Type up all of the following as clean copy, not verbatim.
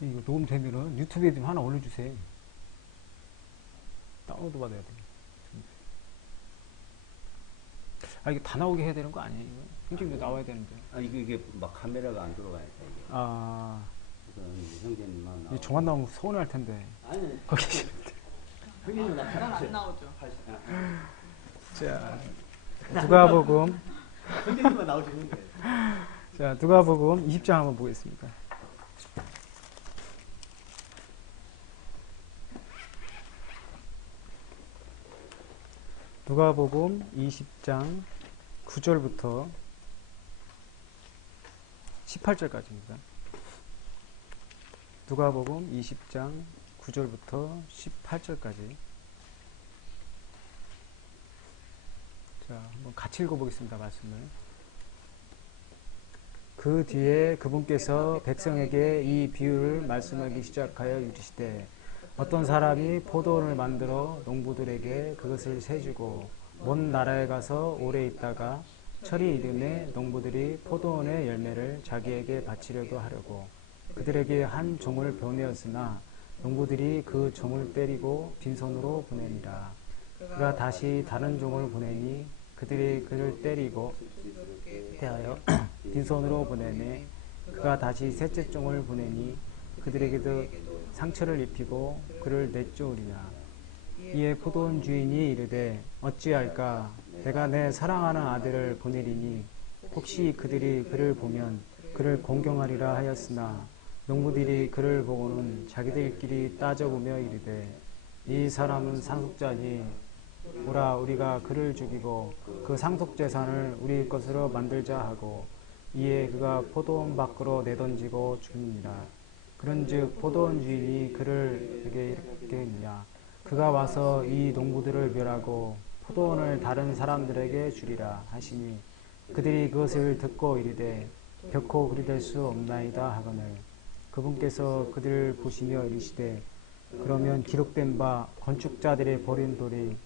이거 녹음되면은 유튜브에 좀 하나 올려주세요. 다운로드 받아야 돼. 아, 이게 다 나오게 해야 되는 거 아니에요? 이거? 형님도 나와야 되는데. 아, 이게 막 카메라가 안 들어가니까 이게. 아, 그래서 형제님만 이 나오고. 저만 나오면 서운할 텐데. 아니, 거기. 형제님 난안 나오죠. 자, 누가복음. 형제님만 나오시는 거예요. 자, 누가복음 20장 한번 보겠습니다. 누가복음 20장 9절부터 18절까지입니다. 누가복음 20장 9절부터 18절까지. 자, 한번 같이 읽어보겠습니다. 말씀을. 그 뒤에 그분께서 백성에게 이 비유를 말씀하기 시작하여 이르시되 어떤 사람이 포도원을 만들어 농부들에게 그것을 세주고 먼 나라에 가서 오래 있다가 철이 이름에 농부들이 포도원의 열매를 자기에게 바치려고 하려고 그들에게 한 종을 보내었으나 농부들이 그 종을 때리고 빈손으로 보내니라. 그가 다시 다른 종을 보내니 그들이 그를 때리고 대하여 빈손으로 보내매 그가 다시 셋째 종을 보내니 그들에게도 상처를 입히고 그를 내쫓으리라. 이에 포도원 주인이 이르되 어찌할까 내가 내 사랑하는 아들을 보내리니 혹시 그들이 그를 보면 그를 공경하리라 하였으나 농부들이 그를 보고는 자기들끼리 따져보며 이르되 이 사람은 상속자니 오라 우리가 그를 죽이고 그 상속재산을 우리 것으로 만들자 하고 이에 그가 포도원 밖으로 내던지고 죽이니라. 그런즉 포도원 주인이 그를 에게 이렇게 했느냐 그가 와서 이 농부들을 멸하고 포도원을 다른 사람들에게 주리라 하시니 그들이 그것을 듣고 이르되 결코 그리 될 수 없나이다 하거늘 그분께서 그들을 보시며 이르시되 그러면 기록된 바 건축자들의 버린 돌이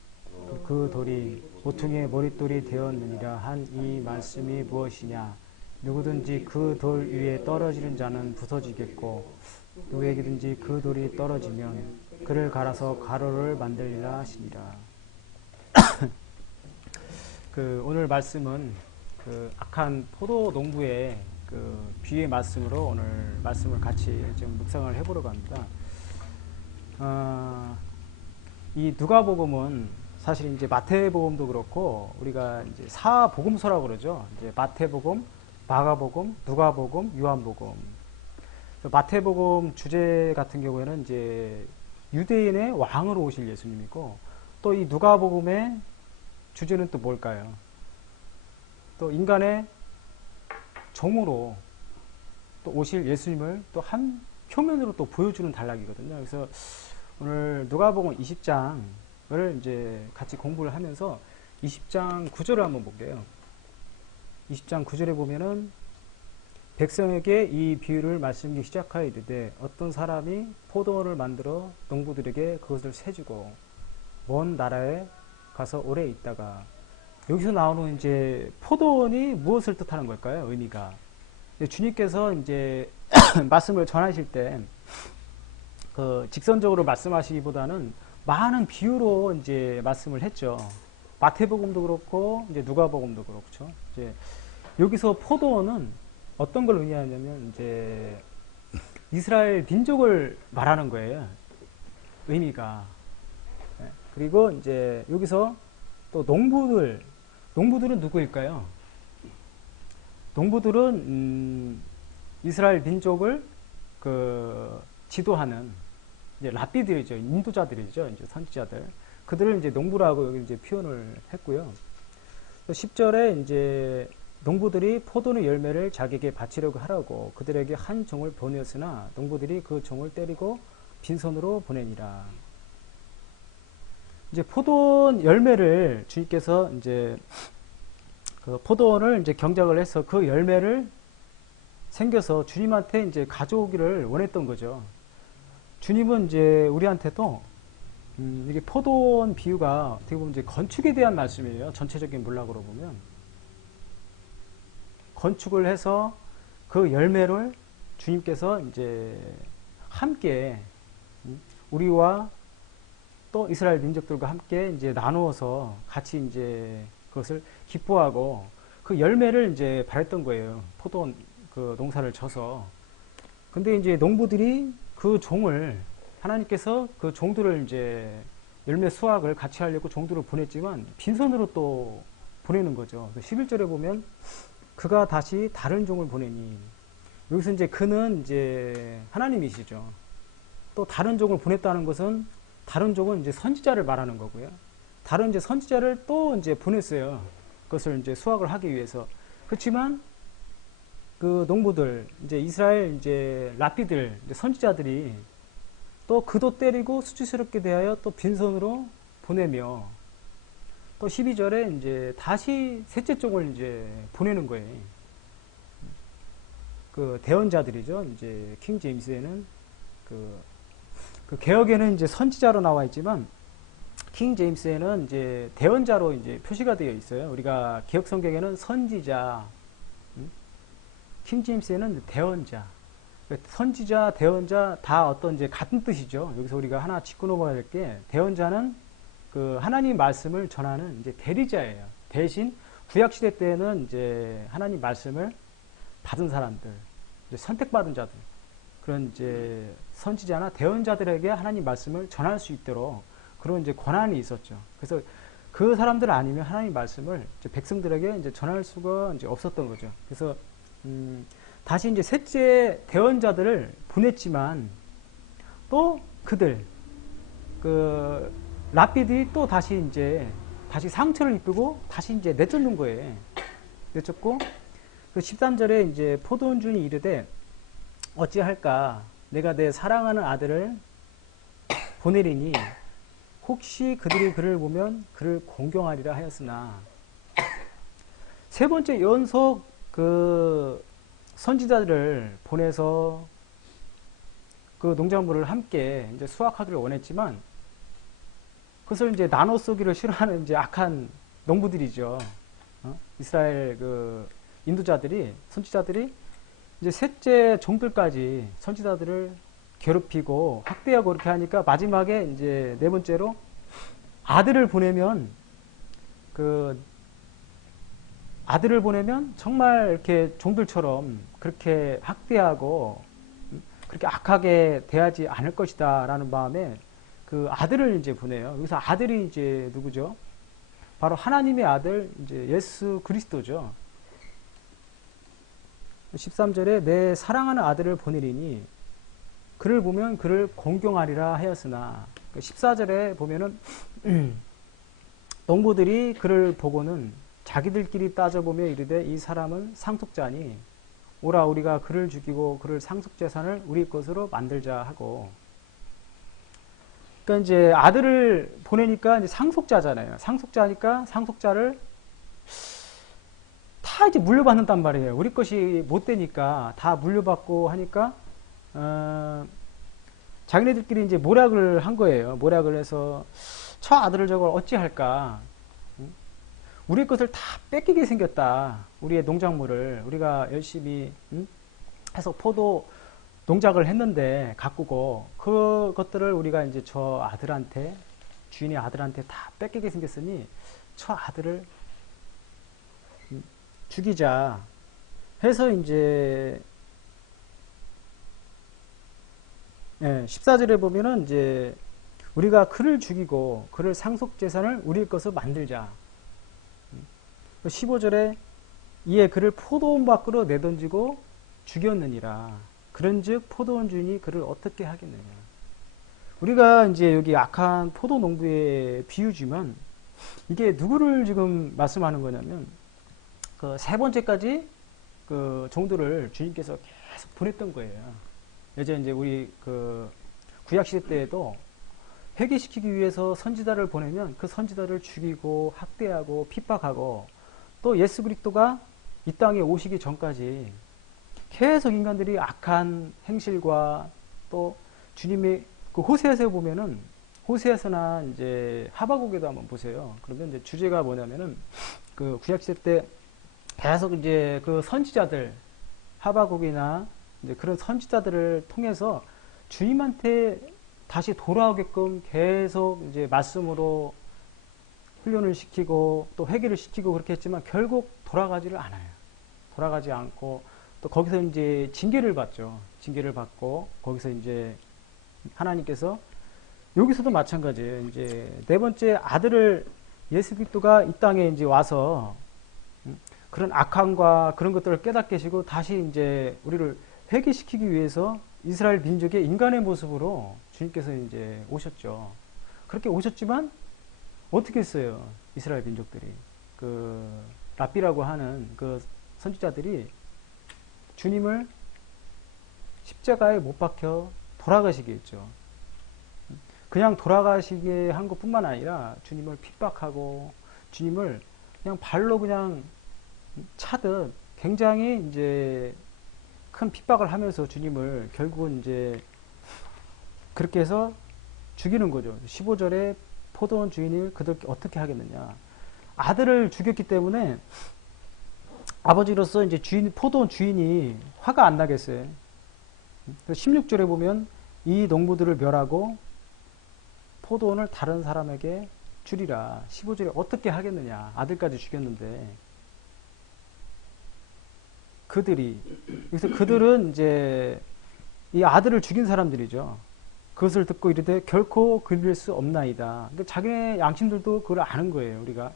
그 돌이 모퉁이의 머릿돌이 되었느니라 한 이 말씀이 무엇이냐 누구든지 그 돌 위에 떨어지는 자는 부서지겠고 누구에게든지 그 돌이 떨어지면 그를 갈아서 가로를 만들리라 하시니라. 오늘 말씀은 악한 포도 농부의 비유의 말씀으로 오늘 말씀을 같이 좀 묵상을 해보려고 합니다. 이 누가복음은 사실 이제 마태복음도 그렇고 우리가 이제 사복음서라고 그러죠. 이제 마태복음, 마가복음, 누가복음, 요한복음. 마태복음 주제 같은 경우에는 이제 유대인의 왕으로 오실 예수님이고 또 이 누가복음의 주제는 또 뭘까요? 또 인간의 종으로 또 오실 예수님을 또 한 표면으로 또 보여주는 단락이거든요. 그래서 오늘 누가복음 20장을 이제 같이 공부를 하면서 20장 9절을 한번 볼게요. 20장 9절에 보면은 백성에게 이 비유를 말씀하기 시작하여 이르되 어떤 사람이 포도원을 만들어 농부들에게 그것을 세주고 먼 나라에 가서 오래 있다가 여기서 나오는 이제 포도원이 무엇을 뜻하는 걸까요? 의미가 주님께서 이제 말씀을 전하실 때 직선적으로 말씀하시기보다는 많은 비유로 이제 말씀을 했죠. 마태복음도 그렇고 이제 누가복음도 그렇죠. 이제 여기서 포도원은 어떤 걸 의미하냐면 이제 이스라엘 민족을 말하는 거예요. 의미가. 그리고 이제 여기서 또 농부들은 누구일까요? 농부들은 이스라엘 민족을 지도하는 이제 랍비들이죠. 인도자들이죠. 이제 선지자들. 그들을 이제 농부라고 여기 이제 표현을 했고요. 10절에 이제 농부들이 포도의 열매를 자기에게 바치려고 하라고 그들에게 한 종을 보내었으나 농부들이 그 종을 때리고 빈손으로 보내니라. 이제 포도원 열매를 주님께서 이제 포도원을 이제 경작을 해서 그 열매를 생겨서 주님한테 이제 가져오기를 원했던 거죠. 주님은 이제 우리한테도 이게 포도원 비유가 어떻게 보면 이제 건축에 대한 말씀이에요. 전체적인 문학으로 보면. 건축을 해서 그 열매를 주님께서 이제 함께 우리와 또 이스라엘 민족들과 함께 이제 나누어서 같이 이제 그것을 기뻐하고 그 열매를 이제 바랬던 거예요. 포도 그 농사를 져서. 근데 이제 농부들이 그 종을 하나님께서 그 종들을 이제 열매 수확을 같이 하려고 종들을 보냈지만 빈손으로 또 보내는 거죠. 11절에 보면 그가 다시 다른 종을 보내니 여기서 이제 그는 이제 하나님이시죠. 또 다른 종을 보냈다는 것은 다른 종은 이제 선지자를 말하는 거고요. 다른 이제 선지자를 또 이제 보냈어요. 그것을 이제 수확을 하기 위해서. 그렇지만 그 농부들 이제 이스라엘 이제 랍비들 이제 선지자들이 또 그도 때리고 수치스럽게 대하여 또 빈손으로 보내며 또 12절에 이제 다시 셋째 종을 이제 보내는 거예요. 그 대언자들이죠. 이제 킹 제임스에는 그 개혁에는 이제 선지자로 나와 있지만 킹 제임스에는 이제 대언자로 이제 표시가 되어 있어요. 우리가 개혁 성경에는 선지자, 킹 제임스에는 대언자, 선지자, 대언자 다 어떤 이제 같은 뜻이죠. 여기서 우리가 하나 짚고 넘어가야 될 게 대언자는 그 하나님 말씀을 전하는 이제 대리자예요. 대신 구약 시대 때는 이제 하나님 말씀을 받은 사람들, 이제 선택받은 자들, 그런 이제 선지자나 대언자들에게 하나님 말씀을 전할 수 있도록 그런 이제 권한이 있었죠. 그래서 그 사람들 아니면 하나님 말씀을 이제 백성들에게 이제 전할 수가 이제 없었던 거죠. 그래서 다시 이제 셋째 대언자들을 보냈지만 또 그들 그 랍비들이 또 다시 이제 다시 상처를 입히고 다시 이제 내쫓는 거예요. 내쫓고 그 13절에 이제 포도원주인이 이르되 어찌할까 내가 내 사랑하는 아들을 보내리니 혹시 그들이 그를 보면 그를 공경하리라 하였으나 세 번째 연속 그 선지자들을 보내서 그 농작물을 함께 이제 수확하기를 원했지만 그것을 이제 나눠 쏘기를 싫어하는 이제 악한 농부들이죠. 이스라엘 그 인도자들이 선지자들이 이제 셋째 종들까지 선지자들을 괴롭히고 학대하고 그렇게 하니까 마지막에 이제 네 번째로 아들을 보내면 그 아들을 보내면 정말 이렇게 종들처럼 그렇게 학대하고 그렇게 악하게 대하지 않을 것이다 라는 마음에 그 아들을 이제 보내요. 여기서 아들이 이제 누구죠? 바로 하나님의 아들 이제 예수 그리스도죠. 13절에 내 사랑하는 아들을 보내리니 그를 보면 그를 공경하리라 하였으나 14절에 보면은 농부들이 그를 보고는 자기들끼리 따져보며 이르되 이 사람은 상속자니 오라 우리가 그를 죽이고 그를 상속재산을 우리 것으로 만들자 하고 그러니까 이제 아들을 보내니까 이제 상속자잖아요. 상속자니까 상속자를 다 이제 물려받는단 말이에요. 우리 것이 못 되니까 다 물려받고 하니까 자기네들끼리 이제 모략을 한 거예요. 모략을 해서 저 아들을 저걸 어찌할까? 우리 것을 다 뺏기게 생겼다. 우리의 농작물을 우리가 열심히 해서 포도 농작을 했는데 가꾸고 그것들을 우리가 이제 저 아들한테 주인의 아들한테 다 뺏기게 생겼으니 저 아들을 죽이자 해서 이제 14절에 보면은 이제 우리가 그를 죽이고 그를 상속재산을 우리 것으로 만들자. 15절에 이에 그를 포도원 밖으로 내던지고 죽였느니라. 그런즉 포도원 주인이 그를 어떻게 하겠느냐. 우리가 이제 여기 악한 포도 농부의 비유지만 이게 누구를 지금 말씀하는 거냐면 그 세 번째까지 그 종들을 주님께서 계속 보냈던 거예요. 예전 이제 우리 그 구약 시대 때에도 회개시키기 위해서 선지자를 보내면 그 선지자를 죽이고 학대하고 핍박하고 또 예수 그리스도가 이 땅에 오시기 전까지 계속 인간들이 악한 행실과 또 주님의 그 호세에서 보면은 호세에서나 이제 하박국에도 한번 보세요. 그러면 이제 주제가 뭐냐면은 그 구약 시대 때 계속 이제 그 선지자들 하박국이나 이제 그런 선지자들을 통해서 주님한테 다시 돌아오게끔 계속 이제 말씀으로 훈련을 시키고 또 회개를 시키고 그렇게 했지만 결국 돌아가지를 않아요. 돌아가지 않고 또 거기서 이제 징계를 받죠. 징계를 받고 거기서 이제 하나님께서 여기서도 마찬가지예요. 이제 네 번째 아들을 예수 그리스도가 이 땅에 이제 와서 그런 악함과 그런 것들을 깨닫게 하시고 다시 이제 우리를 회개시키기 위해서 이스라엘 민족의 인간의 모습으로 주님께서 이제 오셨죠. 그렇게 오셨지만 어떻게 했어요? 이스라엘 민족들이 그 랍비라고 하는 그 선지자들이 주님을 십자가에 못 박혀 돌아가시게 했죠. 그냥 돌아가시게 한 것뿐만 아니라 주님을 핍박하고 주님을 그냥 발로 그냥 차듯 굉장히 이제 큰 핍박을 하면서 주님을 결국은 이제 그렇게 해서 죽이는 거죠. 15절에 포도원 주인이 그들 어떻게 하겠느냐. 아들을 죽였기 때문에 아버지로서 이제 포도원 주인이 화가 안 나겠어요. 16절에 보면 이 농부들을 멸하고 포도원을 다른 사람에게 주리라. 15절에 어떻게 하겠느냐. 아들까지 죽였는데 그들은 이제 이 아들을 죽인 사람들이죠. 그것을 듣고 이르되 결코 그릴 수 없나이다. 그러니까 자기네 양심들도 그걸 아는 거예요. 우리가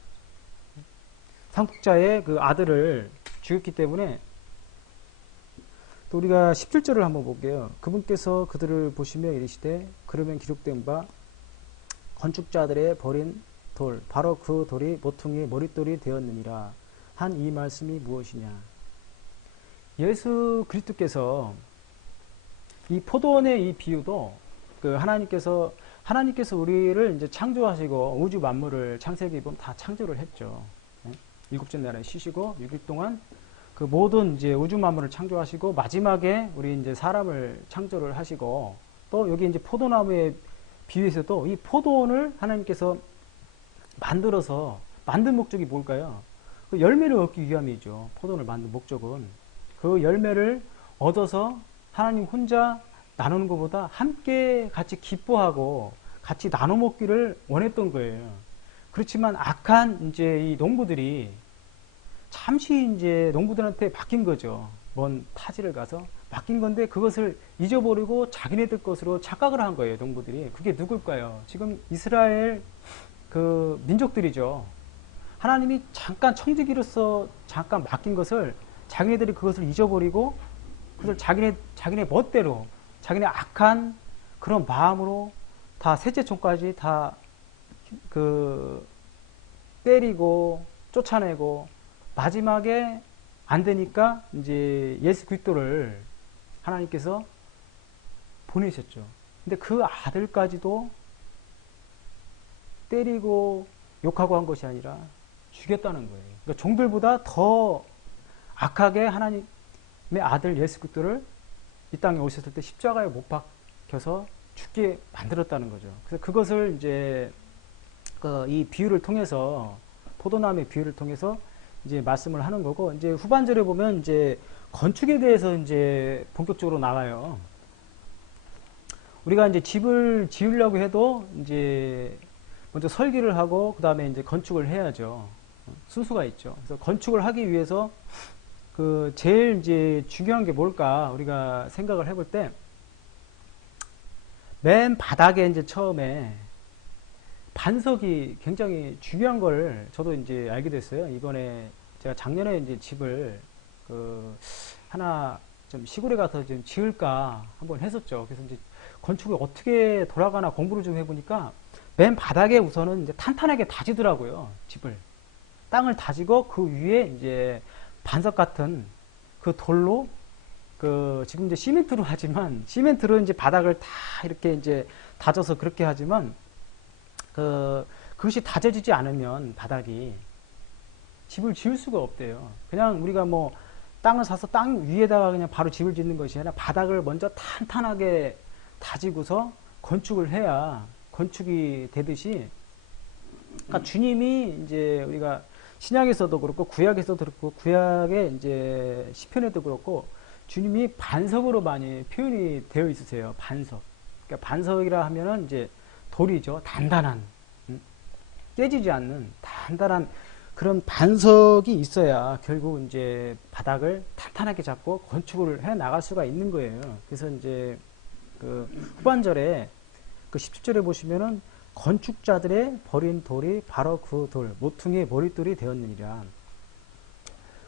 상속자의 그 아들을 죽였기 때문에 또 우리가 17절을 한번 볼게요. 그분께서 그들을 보시며 이르시되 그러면 기록된 바 건축자들의 버린 돌 바로 그 돌이 모퉁이의 머릿돌이 되었느니라 한 이 말씀이 무엇이냐. 예수 그리스도께서 이 포도원의 이 비유도 그 하나님께서 우리를 이제 창조하시고 우주 만물을 창세기 보면 다 창조를 했죠. 일곱째 날에 쉬시고 6일 동안 그 모든 이제 우주 만물을 창조하시고 마지막에 우리 이제 사람을 창조를 하시고 또 여기 이제 포도나무의 비유에서도 이 포도원을 하나님께서 만들어서 만든 목적이 뭘까요? 그 열매를 얻기 위함이죠. 포도원을 만든 목적은 그 열매를 얻어서 하나님 혼자 나누는 것보다 함께 같이 기뻐하고 같이 나눠 먹기를 원했던 거예요. 그렇지만 악한 이제 이 농부들이 잠시 이제 농부들한테 맡긴 거죠. 먼 타지를 가서 맡긴 건데 그것을 잊어버리고 자기네들 것으로 착각을 한 거예요. 농부들이. 그게 누굴까요? 지금 이스라엘 그 민족들이죠. 하나님이 잠깐 청지기로서 잠깐 맡긴 것을 자기네들이 그것을 잊어버리고 그것을 자기네 멋대로 자기네 악한 그런 마음으로 다 셋째 총까지 다 그 때리고 쫓아내고 마지막에 안 되니까 이제 예수 그리스도를 하나님께서 보내셨죠. 근데 그 아들까지도 때리고 욕하고 한 것이 아니라 죽였다는 거예요. 그러니까 종들보다 더 악하게 하나님의 아들 예수 그리스도를 이 땅에 오셨을 때 십자가에 못 박혀서 죽게 만들었다는 거죠. 그래서 그것을 이제 이 비유를 통해서 포도나무의 비유를 통해서 이제 말씀을 하는 거고 이제 후반절에 보면 이제 건축에 대해서 이제 본격적으로 나와요. 우리가 이제 집을 지으려고 해도 이제 먼저 설계를 하고 그 다음에 이제 건축을 해야죠. 순수가 있죠. 그래서 건축을 하기 위해서 그 제일 이제 중요한 게 뭘까 우리가 생각을 해볼 때 맨 바닥에 이제 처음에 반석이 굉장히 중요한 걸 저도 이제 알게 됐어요. 이번에 제가 작년에 이제 집을 하나 좀 시골에 가서 좀 지을까 한번 했었죠. 그래서 이제 건축이 어떻게 돌아가나 공부를 좀 해보니까 맨 바닥에 우선은 이제 탄탄하게 다지더라고요. 집을. 땅을 다지고 그 위에 이제 반석 같은 그 돌로 지금 이제 시멘트로 하지만 시멘트로 이제 바닥을 다 이렇게 이제 다져서 그렇게 하지만 그것이 다져지지 않으면 바닥이 집을 지을 수가 없대요. 그냥 우리가 뭐 땅을 사서 땅 위에다가 그냥 바로 집을 짓는 것이 아니라 바닥을 먼저 탄탄하게 다지고서 건축을 해야 건축이 되듯이 그러니까 주님이 이제 우리가 신약에서도 그렇고 구약에서도 그렇고 구약의 이제 시편에도 그렇고 주님이 반석으로 많이 표현이 되어 있으세요. 반석. 그러니까 반석이라 하면은 이제 돌이죠. 단단한, 깨지지 않는 단단한 그런 반석이 있어야 결국 이제 바닥을 탄탄하게 잡고 건축을 해 나갈 수가 있는 거예요. 그래서 이제 그 후반절에 그 17절에 보시면은 건축자들의 버린 돌이 바로 그 돌, 모퉁이의 머릿돌이 되었느니라.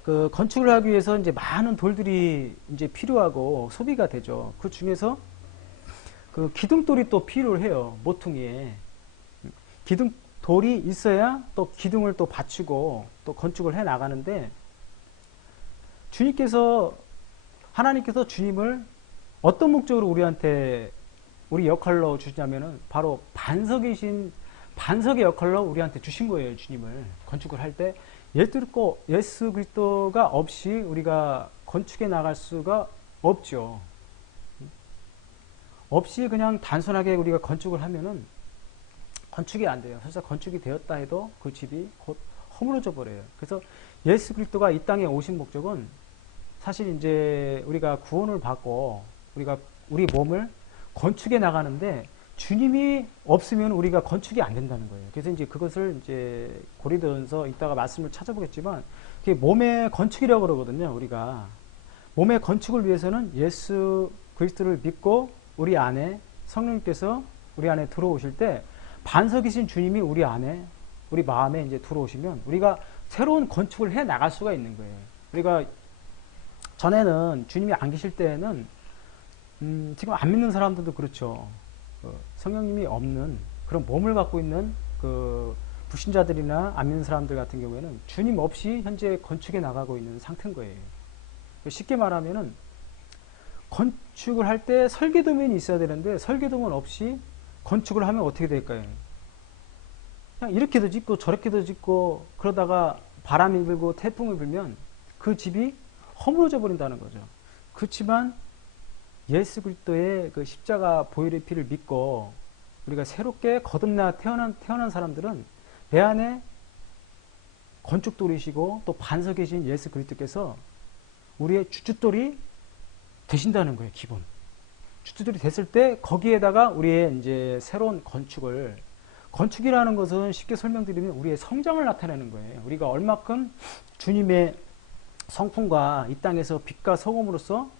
그 건축을 하기 위해서 이제 많은 돌들이 이제 필요하고 소비가 되죠. 그 중에서 그 기둥돌이 또 필요해요. 모퉁이에. 기둥돌이 있어야 또 기둥을 또 받치고 또 건축을 해 나가는데 하나님께서 주님을 어떤 목적으로 우리한테 우리 역할로 주시냐면은 바로 반석의 역할로 우리한테 주신 거예요. 주님을 건축을 할 때 예수 그리스도가 없이 우리가 건축해 나갈 수가 없죠. 없이 그냥 단순하게 우리가 건축을 하면은 건축이 안 돼요. 설사 건축이 되었다 해도 그 집이 곧 허물어져 버려요. 그래서 예수 그리스도가 이 땅에 오신 목적은 사실 이제 우리가 구원을 받고 우리 몸을 건축해 나가는데 주님이 없으면 우리가 건축이 안 된다는 거예요. 그래서 이제 그것을 이제 고린도전서 이따가 말씀을 찾아보겠지만 그게 몸의 건축이라고 그러거든요. 우리가 몸의 건축을 위해서는 예수 그리스도를 믿고 우리 안에 성령님께서 우리 안에 들어오실 때 반석이신 주님이 우리 안에 우리 마음에 이제 들어오시면 우리가 새로운 건축을 해 나갈 수가 있는 거예요. 우리가 전에는 주님이 안 계실 때에는 지금 안 믿는 사람들도 그렇죠. 성령님이 없는 그런 몸을 갖고 있는 그 불신자들이나 안 믿는 사람들 같은 경우에는 주님 없이 현재 건축해 나가고 있는 상태인 거예요. 쉽게 말하면은 건축을 할 때 설계도면이 있어야 되는데 설계도면 없이 건축을 하면 어떻게 될까요? 그냥 이렇게도 짓고 저렇게도 짓고 그러다가 바람이 불고 태풍이 불면 그 집이 허물어져 버린다는 거죠. 그렇지만 예수 그리스도의 그 십자가 보혈의 피를 믿고 우리가 새롭게 거듭나 태어난 사람들은 내 안에 건축돌이시고 또 반석이신 예수 그리스도께서 우리의 주춧돌이 되신다는 거예요. 기본 주춧돌이 됐을 때 거기에다가 우리의 이제 새로운 건축이라는 것은 쉽게 설명드리면 우리의 성장을 나타내는 거예요. 우리가 얼마큼 주님의 성품과 이 땅에서 빛과 소금으로서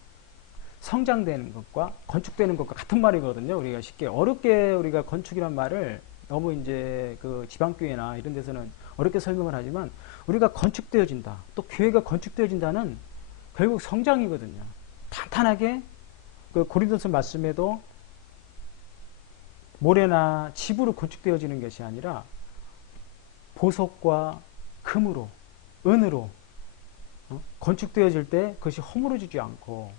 성장되는 것과 건축되는 것과 같은 말이거든요. 우리가 쉽게 어렵게 우리가 건축이란 말을 너무 이제 그 지방교회나 이런 데서는 어렵게 설명을 하지만 우리가 건축되어진다. 또 교회가 건축되어진다는 결국 성장이거든요. 탄탄하게 그 고린도서 말씀에도 모래나 집으로 건축되어지는 것이 아니라 보석과 금으로 은으로 건축되어질 때 그것이 허물어지지 않고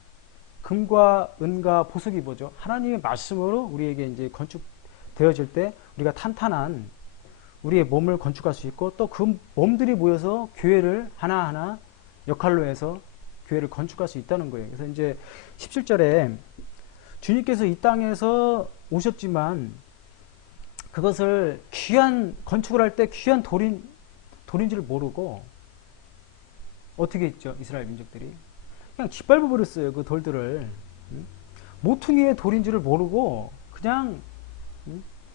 금과 은과 보석이 뭐죠? 하나님의 말씀으로 우리에게 이제 건축되어질 때 우리가 탄탄한 우리의 몸을 건축할 수 있고 또 그 몸들이 모여서 교회를 하나하나 역할로 해서 교회를 건축할 수 있다는 거예요. 그래서 이제 17절에 주님께서 이 땅에서 오셨지만 그것을 건축을 할 때 귀한 돌인지를 모르고 어떻게 했죠? 이스라엘 민족들이 그냥 짓밟아 버렸어요. 그 돌들을. 모퉁이의 돌인지를 모르고 그냥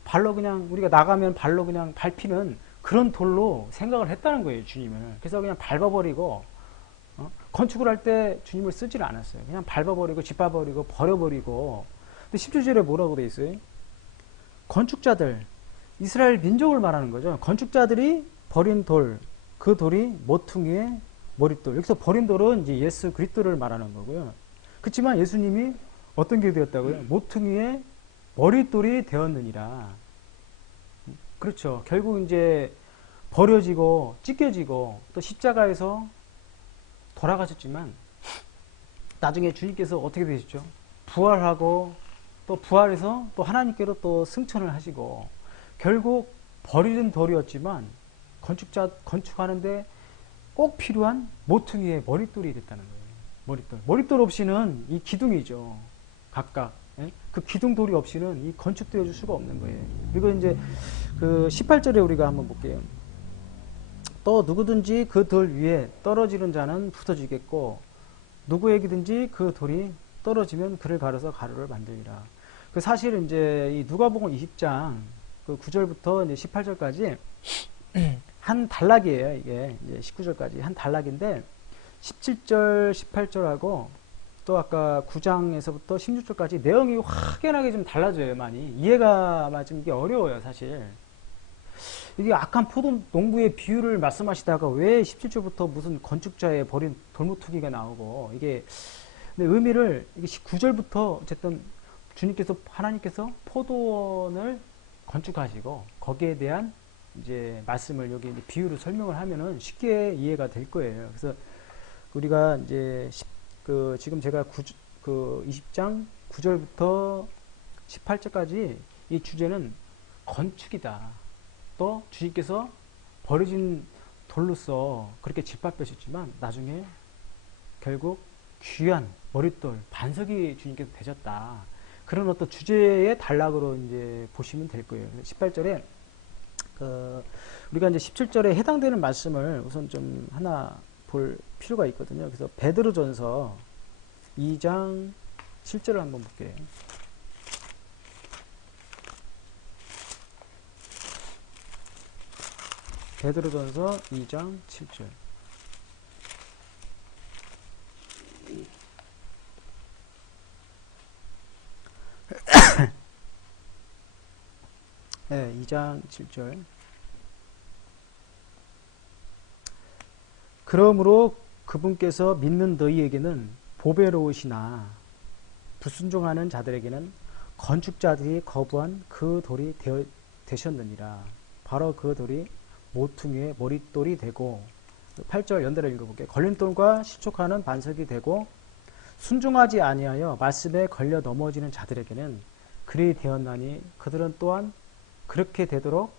발로 그냥 우리가 나가면 발로 그냥 밟히는 그런 돌로 생각을 했다는 거예요. 주님을. 그래서 그냥 밟아버리고 건축을 할 때 주님을 쓰질 않았어요. 그냥 밟아버리고 짓밟아버리고 버려버리고. 근데 17절에 뭐라고 돼 있어요? 건축자들, 이스라엘 민족을 말하는 거죠. 건축자들이 버린 돌, 그 돌이 모퉁이의 머릿돌. 여기서 버린 돌은 이제 예수 그리스도를 말하는 거고요. 그렇지만 예수님이 어떤 게 되었다고요? 모퉁이의 머릿돌이 되었느니라. 그렇죠. 결국 이제 버려지고 찢겨지고 또 십자가에서 돌아가셨지만 나중에 주님께서 어떻게 되셨죠? 부활하고 또 부활해서 또 하나님께로 또 승천을 하시고 결국 버리는 돌이었지만 건축하는데 꼭 필요한 모퉁이의 머릿돌이 됐다는 거예요. 머릿돌 없이는 이 기둥이죠. 각각. 예? 그 기둥돌이 없이는 이 건축되어 줄 수가 없는 거예요. 그리고 이제 그 18절에 우리가 한번 볼게요. 또 누구든지 그 돌 위에 떨어지는 자는 부서지겠고 누구에게든지 그 돌이 떨어지면 그를 갈아서 가루를 만들리라. 그 사실은 이제 이 누가복음 20장 그 9절부터 이제 18절까지 한 단락이에요. 이게 이제 19절까지 한 단락인데 17절, 18절하고 또 아까 9장에서부터 16절까지 내용이 확연하게 좀 달라져요. 많이 이해가 좀 이게 어려워요. 사실 이게 악한 포도 농부의 비유를 말씀하시다가 왜 17절부터 무슨 건축자의 버린 돌무투기가 나오고 이게 근데 의미를 이게 9절부터 어쨌든 주님께서 하나님께서 포도원을 건축하시고 거기에 대한 이제 말씀을 여기 이제 비유로 설명을 하면은 쉽게 이해가 될 거예요. 그래서 우리가 이제 지금 제가 20장 9절부터 18절까지 이 주제는 건축이다. 또 주님께서 버려진 돌로서 그렇게 짓밟으셨지만 나중에 결국 귀한 머릿돌 반석이 주님께서 되셨다. 그런 어떤 주제의 단락으로 이제 보시면 될 거예요. 18절에 우리가 이제 17절에 해당되는 말씀을 우선 좀 하나 볼 필요가 있거든요. 그래서 베드로전서 2장 7절을 한번 볼게요. 베드로전서 2장 7절. 네, 2장 7절. 그러므로 그분께서 믿는 너희에게는 보배로우시나 불순종하는 자들에게는 건축자들이 거부한 그 돌이 되셨느니라. 바로 그 돌이 모퉁이의 머릿돌이 되고 8절 연달아 읽어볼게요. 걸림돌과 실족하는 반석이 되고 순종하지 아니하여 말씀에 걸려 넘어지는 자들에게는 그리 되었나니 그들은 또한 그렇게 되도록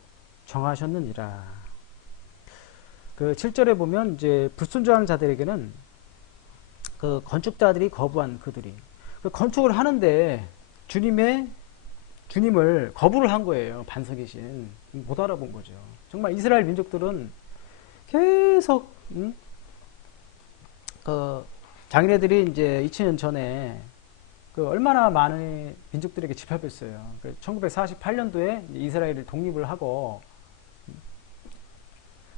정하셨느니라. 그 7절에 보면 이제 불순종하는 자들에게는 그 건축자들이 거부한 그들이 그 건축을 하는데 주님을 거부를 한 거예요. 반석이신 못 알아본 거죠. 정말 이스라엘 민족들은 계속 그 자기네들이 이제 2000년 전에 그 얼마나 많은 민족들에게 짓밟혔어요. 1948년도에 이스라엘을 독립을 하고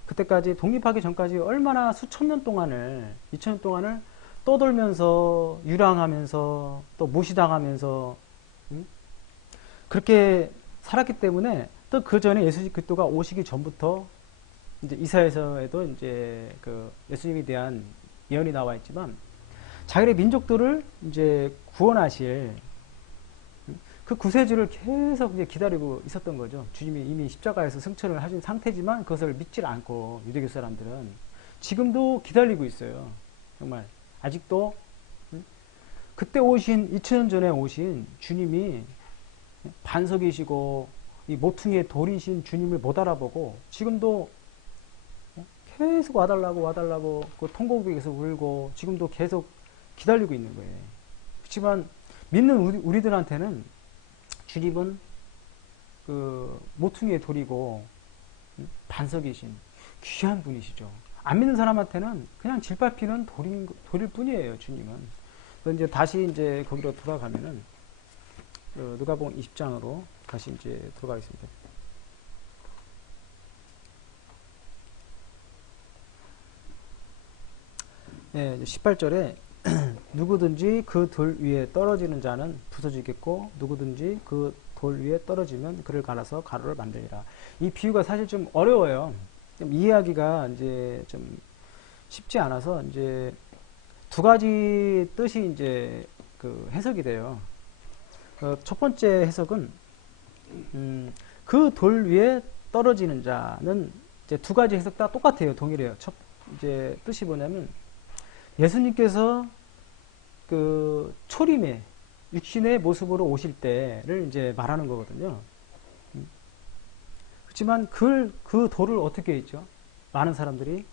그때까지 독립하기 전까지 얼마나 수천 년 동안을 2000년 동안을 떠돌면서 유랑하면서 또 무시당하면서 그렇게 살았기 때문에 또 그 전에 예수 그리스도가 오시기 전부터 이제 이사야서에도 이제 그 예수님에 대한 예언이 나와 있지만 자기네 민족들을 이제 구원하실 그 구세주를 계속 이제 기다리고 있었던 거죠. 주님이 이미 십자가에서 승천을 하신 상태지만 그것을 믿질 않고 유대교 사람들은 지금도 기다리고 있어요. 정말 아직도 그때 오신 2000년 전에 오신 주님이 반석이시고 이 모퉁이의 돌이신 주님을 못 알아보고 지금도 계속 와달라고 그 통곡이 계속 울고 지금도 계속 기다리고 있는 거예요. 그렇지만 믿는 우리들한테는 주님은 그 모퉁이의 돌이고 반석이신 귀한 분이시죠. 안 믿는 사람한테는 그냥 질밟히는 돌일 뿐이에요. 주님은. 그래서 이제 다시 이제 거기로 돌아가면은 누가복음 20장으로 다시 이제 들어가겠습니다. 네, 18절에 누구든지 그 돌 위에 떨어지는 자는 부서지겠고 누구든지 그 돌 위에 떨어지면 그를 갈아서 가루를 만들리라. 이 비유가 사실 좀 어려워요. 좀 이해하기가 이제 좀 쉽지 않아서 이제 두 가지 뜻이 이제 그 해석이 돼요. 첫 번째 해석은 그 돌 위에 떨어지는 자는 이제 두 가지 해석 다 똑같아요. 동일해요. 이제 뜻이 뭐냐면 예수님께서 그 초림의 육신의 모습으로 오실 때를 이제 말하는 거거든요. 그렇지만 그 돌을 어떻게 했죠? 많은 사람들이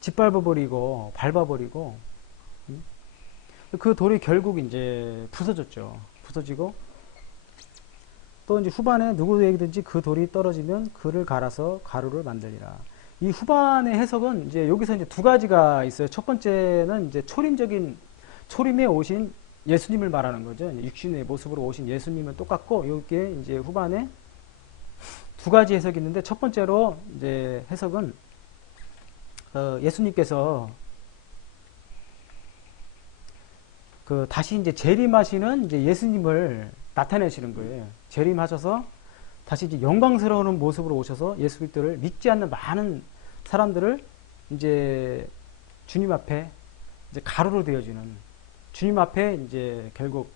짓밟아버리고 밟아버리고 그 돌이 결국 이제 부서졌죠. 부서지고 또 이제 후반에 누구에게든지 그 돌이 떨어지면 그를 갈아서 가루를 만들리라. 이 후반의 해석은 이제 여기서 이제 두 가지가 있어요. 첫 번째는 이제 초림에 오신 예수님을 말하는 거죠. 육신의 모습으로 오신 예수님은 똑같고, 여기에 이제 후반에 두 가지 해석이 있는데, 첫 번째로 이제 해석은 예수님께서 다시 이제 재림하시는 이제 예수님을 나타내시는 거예요. 재림하셔서 다시 이제 영광스러운 모습으로 오셔서 예수 그리스도를 믿지 않는 많은 사람들을 이제 주님 앞에 이제 가루로 되어지는, 주님 앞에 이제 결국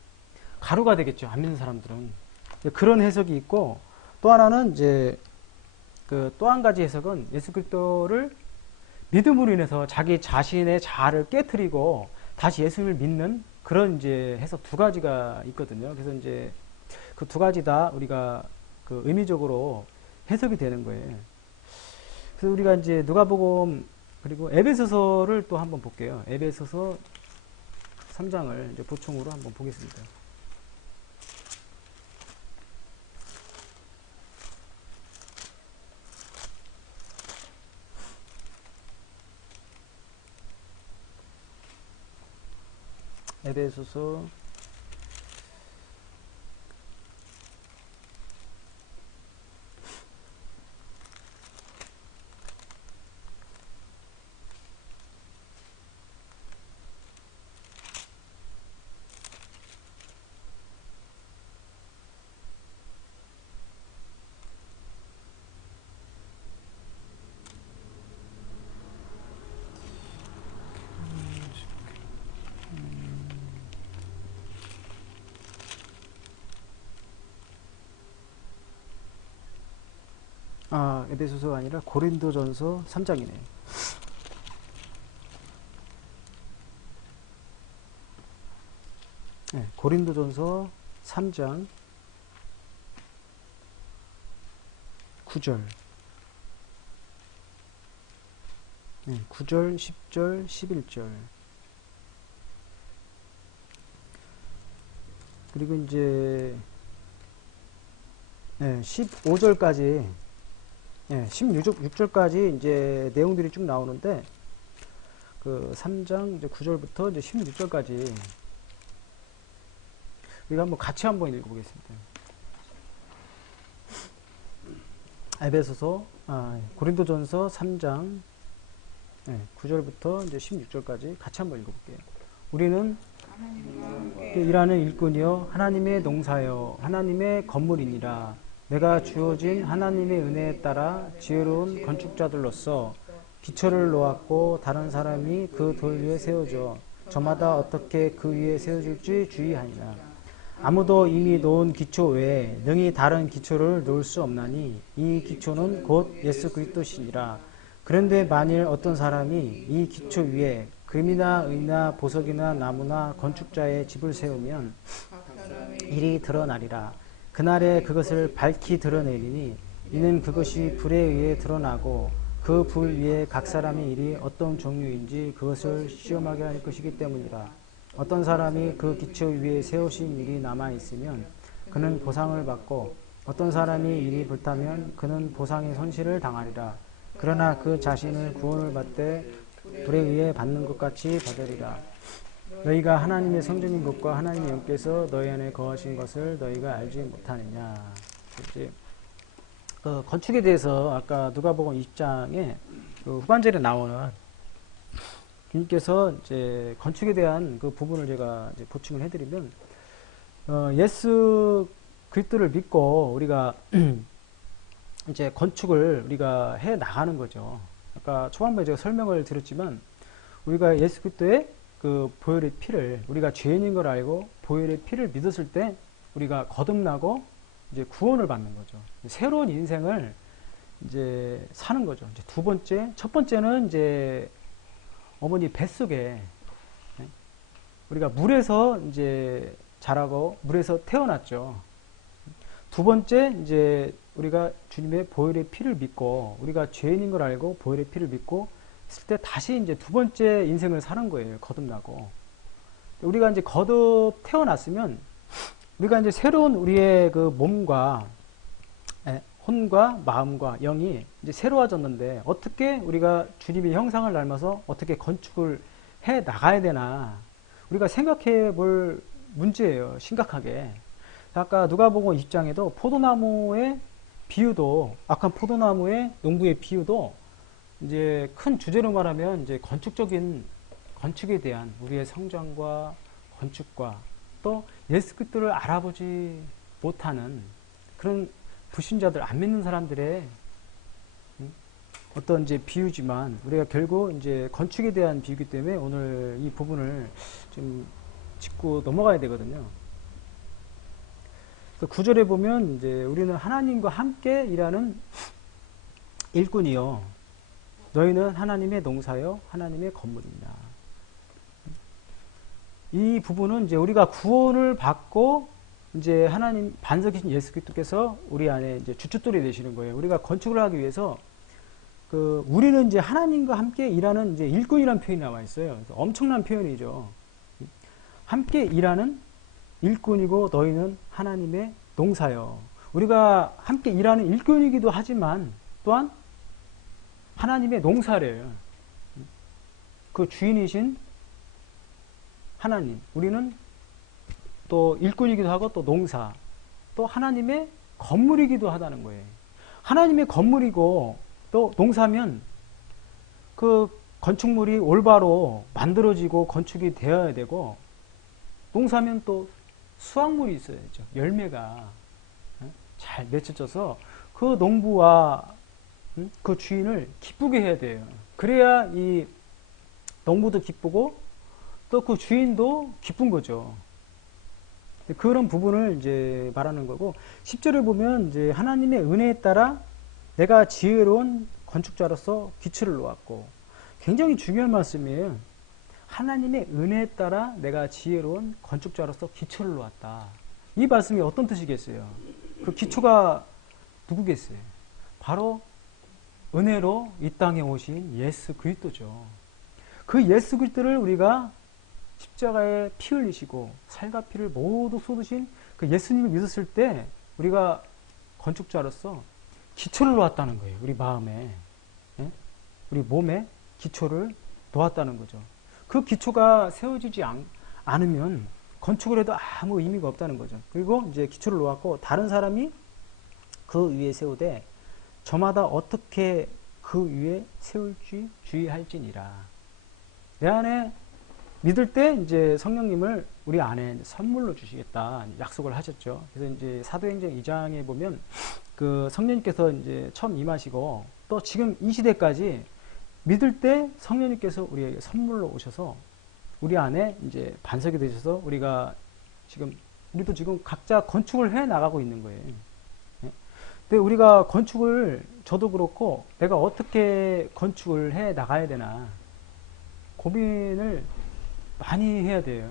가루가 되겠죠. 안 믿는 사람들은. 그런 해석이 있고, 또 하나는 이제 또 한 가지 해석은 예수 그리스도를 믿음으로 인해서 자기 자신의 자아를 깨트리고 다시 예수님을 믿는 그런 이제 해석 두 가지가 있거든요. 그래서 이제 그 두 가지 다 우리가 의미적으로 해석이 되는 거예요. 그래서 우리가 이제 누가복음 그리고 에베소서를 또 한번 볼게요. 에베소서 3장을 이제 보충으로 한번 보겠습니다. 에베소서 '에베소서가 아니라 고린도전서 3장이네요. 네, 고린도전서 3장 9절, 9절, 10절, 11절. 그리고 이제 15절까지, 16절까지 이제 내용들이 쭉 나오는데, 3장 이제 9절부터 이제 16절까지 우리가 한번 같이 한번 읽어보겠습니다. 고린도전서 3장 9절부터 이제 16절까지 같이 한번 읽어볼게요. 우리는 일하는 일꾼이요 하나님의 농사요 하나님의 건물이니라. 내가 주어진 하나님의 은혜에 따라 지혜로운 건축자들로서 기초를 놓았고 다른 사람이 그 돌 위에 세워져 저마다 어떻게 그 위에 세워줄지 주의하니라. 아무도 이미 놓은 기초 외에 능히 다른 기초를 놓을 수 없나니 이 기초는 곧 예수 그리스도시니라. 그런데 만일 어떤 사람이 이 기초 위에 금이나 은이나 보석이나 나무나 건축자의 집을 세우면 일이 드러나리라. 그날에 그것을 밝히 드러내리니 이는 그것이 불에 의해 드러나고 그 불 위에 각 사람의 일이 어떤 종류인지 그것을 시험하게 할 것이기 때문이라. 어떤 사람이 그 기초 위에 세우신 일이 남아있으면 그는 보상을 받고 어떤 사람이 일이 불타면 그는 보상의 손실을 당하리라. 그러나 그 자신을 구원을 받되 불에 의해 받는 것 같이 받으리라. 너희가 하나님의 성전인 것과 하나님의 영께서 너희 안에 거하신 것을 너희가 알지 못하느냐. 이제 건축에 대해서 아까 누가복음 20장에 후반절에 나오는 주님께서 이제 건축에 대한 그 부분을 제가 이제 보충을 해드리면, 예수 그리스도를 믿고 우리가 이제 건축을 우리가 해 나가는 거죠. 아까 초반부에 제가 설명을 드렸지만, 우리가 예수 그리스도의 그 보혈의 피를, 우리가 죄인인 걸 알고 보혈의 피를 믿었을 때 우리가 거듭나고 이제 구원을 받는 거죠. 새로운 인생을 이제 사는 거죠. 이제 두 번째, 첫 번째는 이제 어머니 뱃속에 우리가 물에서 이제 자라고 물에서 태어났죠. 두 번째, 이제 우리가 주님의 보혈의 피를 믿고 우리가 죄인인 걸 알고 보혈의 피를 믿고 있을 때 다시 이제 두 번째 인생을 사는 거예요. 거듭나고. 우리가 이제 거듭 태어났으면 우리가 이제 새로운 우리의 그 몸과 혼과 마음과 영이 이제 새로워졌는데 어떻게 우리가 주님의 형상을 닮아서 어떻게 건축을 해 나가야 되나 우리가 생각해 볼 문제예요. 심각하게. 아까 누가복음 20장에도 포도나무의 비유도 악한 포도나무의 농부의 비유도 이제 큰 주제로 말하면 이제 건축적인 건축에 대한 우리의 성장과 건축과 또 예수 그리스도를 알아보지 못하는 그런 불신자들 안 믿는 사람들의 어떤 이제 비유지만 우리가 결국 이제 건축에 대한 비유기 때문에 오늘 이 부분을 좀 짚고 넘어가야 되거든요. 그 구절에 보면 이제 우리는 하나님과 함께 일하는 일꾼이요. 너희는 하나님의 농사요, 하나님의 건물이냐. 이 부분은 이제 우리가 구원을 받고 이제 하나님 반석이신 예수 그리스도께서 우리 안에 이제 주춧돌이 되시는 거예요. 우리가 건축을 하기 위해서 그 우리는 이제 하나님과 함께 일하는 이제 일꾼이라는 표현이 나와 있어요. 그래서 엄청난 표현이죠. 함께 일하는 일꾼이고 너희는 하나님의 농사요. 우리가 함께 일하는 일꾼이기도 하지만 또한 하나님의 농사래요. 그 주인이신 하나님. 우리는 또 일꾼이기도 하고 또 농사. 또 하나님의 건물이기도 하다는 거예요. 하나님의 건물이고 또 농사면 그 건축물이 올바로 만들어지고 건축이 되어야 되고 농사면 또 수확물이 있어야죠. 열매가 잘 맺혀져서 그 농부와 그 주인을 기쁘게 해야 돼요. 그래야 이 농부도 기쁘고 또 그 주인도 기쁜 거죠. 그런 부분을 이제 말하는 거고 10절에 보면 이제 하나님의 은혜에 따라 내가 지혜로운 건축자로서 기초를 놓았고 굉장히 중요한 말씀이에요. 하나님의 은혜에 따라 내가 지혜로운 건축자로서 기초를 놓았다. 이 말씀이 어떤 뜻이겠어요? 그 기초가 누구겠어요? 바로 은혜로 이 땅에 오신 예수 그리스도죠. 그 예수 그리스도를 우리가 십자가에 피 흘리시고 살과 피를 모두 쏟으신 그 예수님을 믿었을 때 우리가 건축자로서 기초를 놓았다는 거예요. 우리 마음에, 우리 몸에 기초를 놓았다는 거죠. 그 기초가 세워지지 않으면 건축을 해도 아무 의미가 없다는 거죠. 그리고 이제 기초를 놓았고 다른 사람이 그 위에 세우되 저마다 어떻게 그 위에 세울지 주의할지니라. 내 안에 믿을 때 이제 성령님을 우리 안에 선물로 주시겠다 약속을 하셨죠. 그래서 이제 사도행전 2장에 보면 그 성령님께서 이제 처음 임하시고 또 지금 이 시대까지 믿을 때 성령님께서 우리에게 선물로 오셔서 우리 안에 이제 반석이 되셔서 우리도 지금 각자 건축을 해 나가고 있는 거예요. 근데 우리가 건축을 저도 그렇고 내가 어떻게 건축을 해 나가야 되나 고민을 많이 해야 돼요.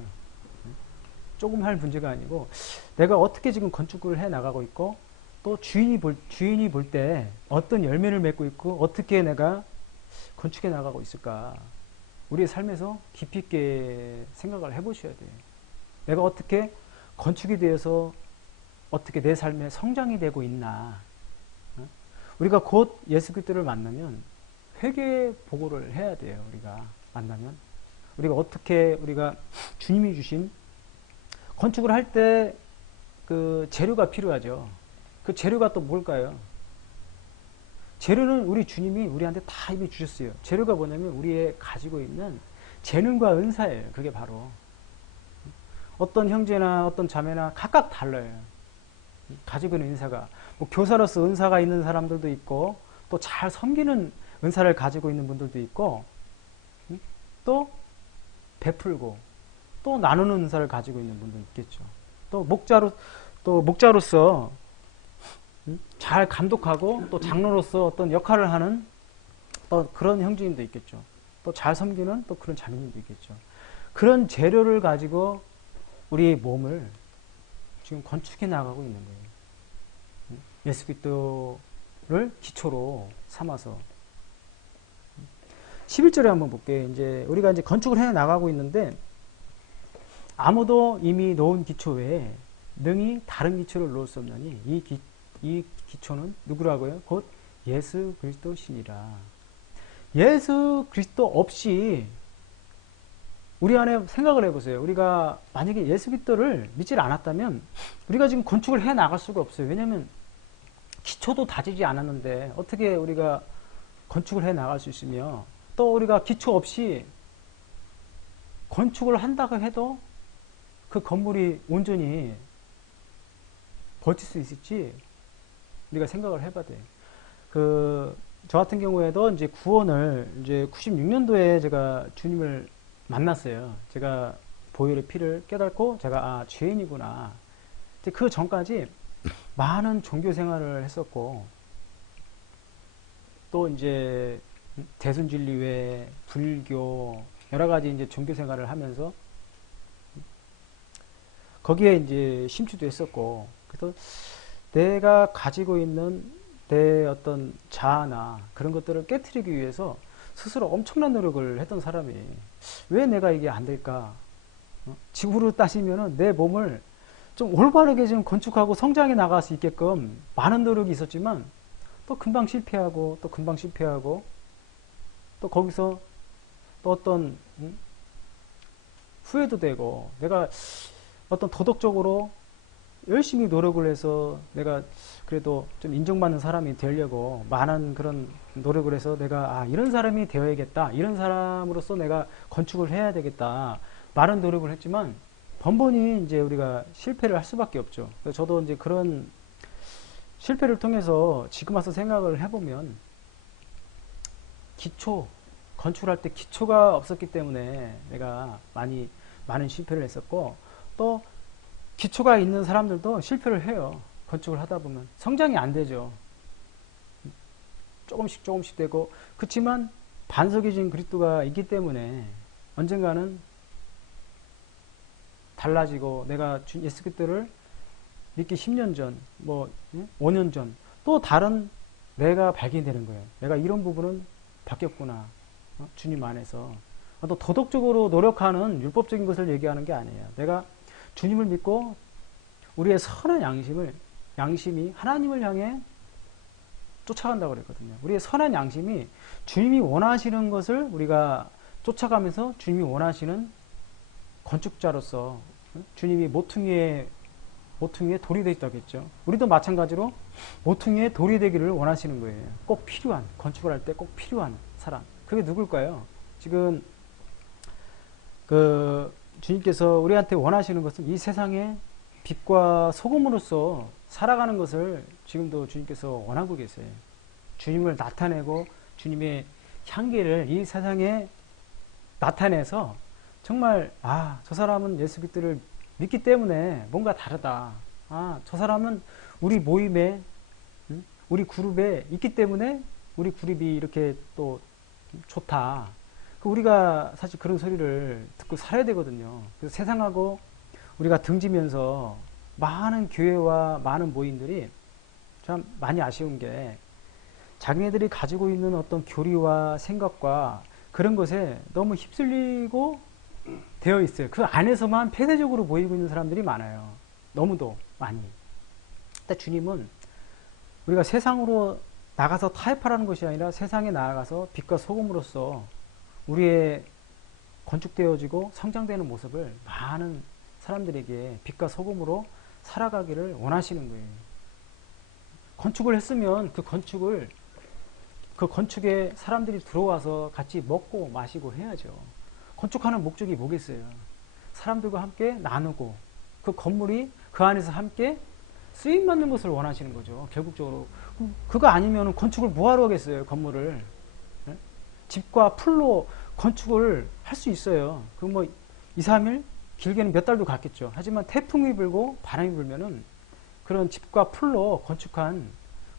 조금 할 문제가 아니고 내가 어떻게 지금 건축을 해 나가고 있고 또 주인이 볼 때 어떤 열매를 맺고 있고 어떻게 내가 건축해 나가고 있을까? 우리의 삶에서 깊이 있게 생각을 해보셔야 돼요. 내가 어떻게 건축이 되어서 어떻게 내 삶에 성장이 되고 있나? 우리가 곧 예수 그리스도를 만나면 회개 보고를 해야 돼요. 우리가 만나면 우리가 어떻게 우리가 주님이 주신 건축을 할 때 그 재료가 필요하죠. 그 재료가 또 뭘까요? 재료는 우리 주님이 우리한테 다 이미 주셨어요. 재료가 뭐냐면 우리의 가지고 있는 재능과 은사예요. 그게 바로 어떤 형제나 어떤 자매나 각각 달라요. 가지고 있는 은사가 뭐 교사로서 은사가 있는 사람들도 있고 또 잘 섬기는 은사를 가지고 있는 분들도 있고 또 베풀고 또 나누는 은사를 가지고 있는 분도 있겠죠. 또 목자로서 잘 감독하고 또 장로로서 어떤 역할을 하는 또 그런 형제님도 있겠죠. 또 잘 섬기는 또 그런 자매님도 있겠죠. 그런 재료를 가지고 우리 몸을 지금 건축해 나가고 있는 거예요. 예수 그리스도를 기초로 삼아서 11절에 한번 볼게요. 이제 우리가 이제 건축을 해 나가고 있는데 아무도 이미 놓은 기초 외에 능히 다른 기초를 놓을 수 없느니 이 기초는 누구라고요? 곧 예수 그리스도시니라. 예수 그리스도 없이 우리 안에 생각을 해보세요. 우리가 만약에 예수 그리스도를 믿지 않았다면 우리가 지금 건축을 해 나갈 수가 없어요. 왜냐하면 기초도 다지지 않았는데 어떻게 우리가 건축을 해 나갈 수 있으며, 또 우리가 기초 없이 건축을 한다고 해도 그 건물이 온전히 버틸 수 있을지 우리가 생각을 해봐야 돼요. 저 같은 경우에도 이제 구원을 이제 96년도에 제가 주님을 만났어요. 제가 보혈의 피를 깨닫고 제가 죄인이구나. 그 전까지 많은 종교 생활을 했었고, 또 이제 대순진리회, 불교 여러 가지 이제 종교 생활을 하면서 거기에 이제 심취도 했었고, 그래서 내가 가지고 있는 내 어떤 자아나 그런 것들을 깨트리기 위해서 스스로 엄청난 노력을 했던 사람이, 왜 내가 이게 안 될까? 지구로 따지면은 내 몸을 좀 올바르게 좀 건축하고 성장해 나갈 수 있게끔 많은 노력이 있었지만, 또 금방 실패하고 또 금방 실패하고, 또 거기서 또 어떤 후회도 되고, 내가 어떤 도덕적으로 열심히 노력을 해서 내가 그래도 좀 인정받는 사람이 되려고 많은 그런 노력을 해서 내가 이런 사람이 되어야겠다, 이런 사람으로서 내가 건축을 해야 되겠다, 많은 노력을 했지만 번번이 이제 우리가 실패를 할 수밖에 없죠. 그래서 저도 이제 그런 실패를 통해서 지금 와서 생각을 해보면, 기초 건축할 때 기초가 없었기 때문에 내가 많은 실패를 했었고, 또 기초가 있는 사람들도 실패를 해요. 건축을 하다 보면 성장이 안 되죠. 조금씩 되고, 그렇지만 반석이 진 그리스도가 있기 때문에 언젠가는 달라지고, 내가 예수 그리스도를 믿기 10년 전, 5년 전, 또 다른 내가 발견되는 거예요. 내가 이런 부분은 바뀌었구나. 주님 안에서. 또 도덕적으로 노력하는 율법적인 것을 얘기하는 게 아니에요. 내가 주님을 믿고 우리의 선한 양심이 하나님을 향해 쫓아간다고 그랬거든요. 우리의 선한 양심이 주님이 원하시는 것을 우리가 쫓아가면서 주님이 원하시는 건축자로서 주님이 모퉁이에 돌이 되었다고 했죠. 우리도 마찬가지로 모퉁이에 돌이 되기를 원하시는 거예요. 꼭 필요한, 건축을 할 때 꼭 필요한 사람. 그게 누굴까요? 지금 주님께서 우리한테 원하시는 것은 이 세상에 빛과 소금으로서 살아가는 것을 지금도 주님께서 원하고 계세요. 주님을 나타내고 주님의 향기를 이 세상에 나타내서 정말 저 사람은 예수 그리스도를 믿기 때문에 뭔가 다르다. 저 사람은 우리 모임에, 우리 그룹에 있기 때문에 우리 그룹이 이렇게 또 좋다. 우리가 사실 그런 소리를 듣고 살아야 되거든요. 그래서 세상하고 우리가 등지면서 많은 교회와 많은 모임들이 참 많이 아쉬운 게, 자기네들이 가지고 있는 어떤 교리와 생각과 그런 것에 너무 휩쓸리고 되어 있어요. 그 안에서만 폐쇄적으로 모이고 있는 사람들이 많아요. 너무도 많이. 근데 주님은 우리가 세상으로 나가서 타협하라는 것이 아니라 세상에 나아가서 빛과 소금으로서 우리의 건축되어지고 성장되는 모습을 많은 사람들에게 빛과 소금으로 살아가기를 원하시는 거예요. 건축을 했으면 그 건축에 사람들이 들어와서 같이 먹고 마시고 해야죠. 건축하는 목적이 뭐겠어요? 사람들과 함께 나누고 그 건물이 그 안에서 함께 쓰임받는 것을 원하시는 거죠. 결국적으로 그거 아니면 건축을 뭐하러 하겠어요? 건물을. 집과 풀로 건축을 할 수 있어요. 그 2, 3일, 길게는 몇 달도 갔겠죠. 하지만 태풍이 불고 바람이 불면은 그런 집과 풀로 건축한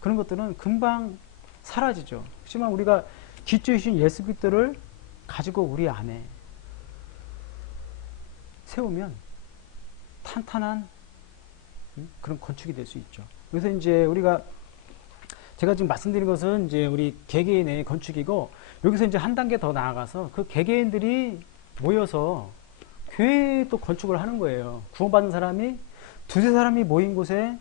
그런 것들은 금방 사라지죠. 하지만 우리가 기초이신 예수 그리스도를 가지고 우리 안에 세우면 탄탄한 그런 건축이 될 수 있죠. 그래서 이제 제가 지금 말씀드린 것은 이제 우리 개개인의 건축이고, 여기서 이제 한 단계 더 나아가서 그 개개인들이 모여서 교회에 또 건축을 하는 거예요. 구원받은 사람이 두세 사람이 모인 곳에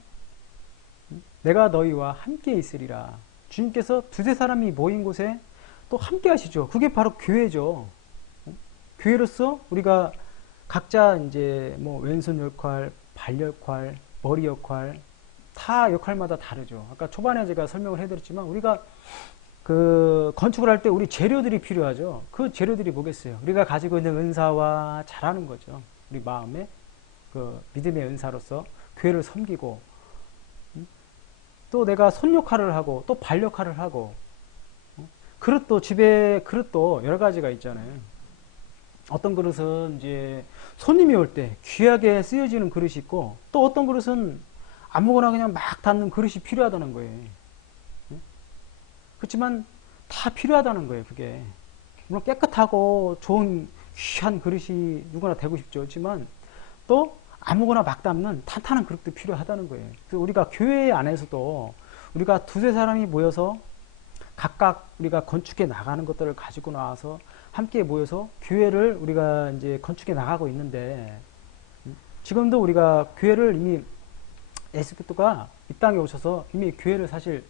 내가 너희와 함께 있으리라. 주님께서 두세 사람이 모인 곳에 또 함께 하시죠. 그게 바로 교회죠. 교회로서 우리가 각자 이제 뭐 왼손 역할, 발 역할, 머리 역할, 다 역할마다 다르죠. 아까 초반에 제가 설명을 해드렸지만 우리가 그 건축을 할 때 우리 재료들이 필요하죠. 그 재료들이 뭐겠어요? 우리가 가지고 있는 은사와 잘하는 거죠. 우리 마음에 그 믿음의 은사로서 교회를 섬기고, 또 내가 손 역할을 하고 또 발 역할을 하고, 그릇도 집에 그릇도 여러 가지가 있잖아요. 어떤 그릇은 이제 손님이 올 때 귀하게 쓰여지는 그릇이 있고, 또 어떤 그릇은 아무거나 그냥 막 닿는 그릇이 필요하다는 거예요. 그렇지만 다 필요하다는 거예요. 그게 물론 깨끗하고 좋은 귀한 그릇이 누구나 되고 싶죠. 그렇지만 또 아무거나 막 담는 탄탄한 그릇도 필요하다는 거예요. 그래서 우리가 교회 안에서도 우리가 두세 사람이 모여서 각각 우리가 건축해 나가는 것들을 가지고 나와서 함께 모여서 교회를 우리가 이제 건축해 나가고 있는데, 지금도 우리가 교회를 이미 예수 그리스도가 이 땅에 오셔서 이미 교회를 사실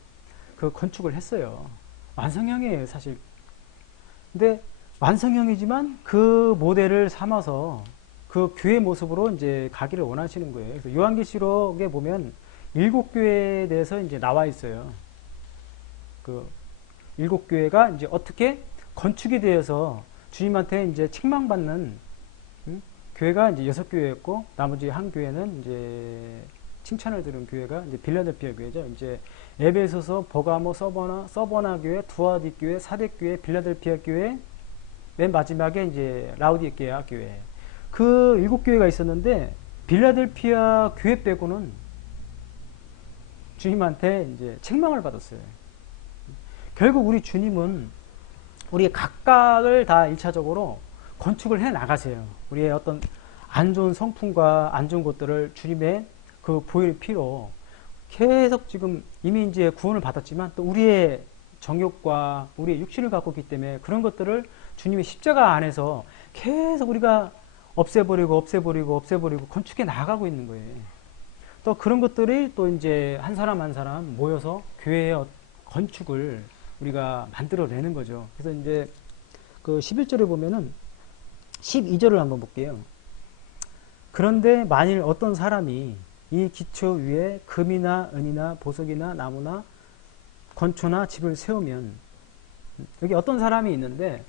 그 건축을 했어요. 완성형이에요, 사실. 근데 완성형이지만 그 모델을 삼아서 그 교회 모습으로 이제 가기를 원하시는 거예요. 그래서 요한계시록에 보면 7교회에 대해서 이제 나와 있어요. 그 7교회가 이제 어떻게 건축이 되어서 주님한테 이제 책망받는 교회가 이제 6교회였고, 나머지 한 교회는 이제 칭찬을 들은 교회가 이제 빌라델피아 교회죠. 이제 에베소서, 버가모, 서버나 교회, 두아디 교회, 사대 교회, 빌라델피아 교회, 맨 마지막에 이제 라우디게아 교회. 그 7교회가 있었는데 빌라델피아 교회 빼고는 주님한테 이제 책망을 받았어요. 결국 우리 주님은 우리 각각을 다 1차적으로 건축을 해 나가세요. 우리의 어떤 안 좋은 성품과 안 좋은 것들을 주님의 그 보혈의 피로 계속 지금 이미 이제 구원을 받았지만 또 우리의 정욕과 우리의 육신을 갖고 있기 때문에 그런 것들을 주님의 십자가 안에서 계속 우리가 없애버리고 건축해 나가고 있는 거예요. 또 그런 것들이 또 이제 한 사람 한 사람 모여서 교회의 건축을 우리가 만들어내는 거죠. 그래서 이제 그 11절에 보면은 12절을 한번 볼게요. 그런데 만일 어떤 사람이 이 기초 위에 금이나 은이나 보석이나 나무나 건초나 집을 세우면, 여기 어떤 사람이 있는데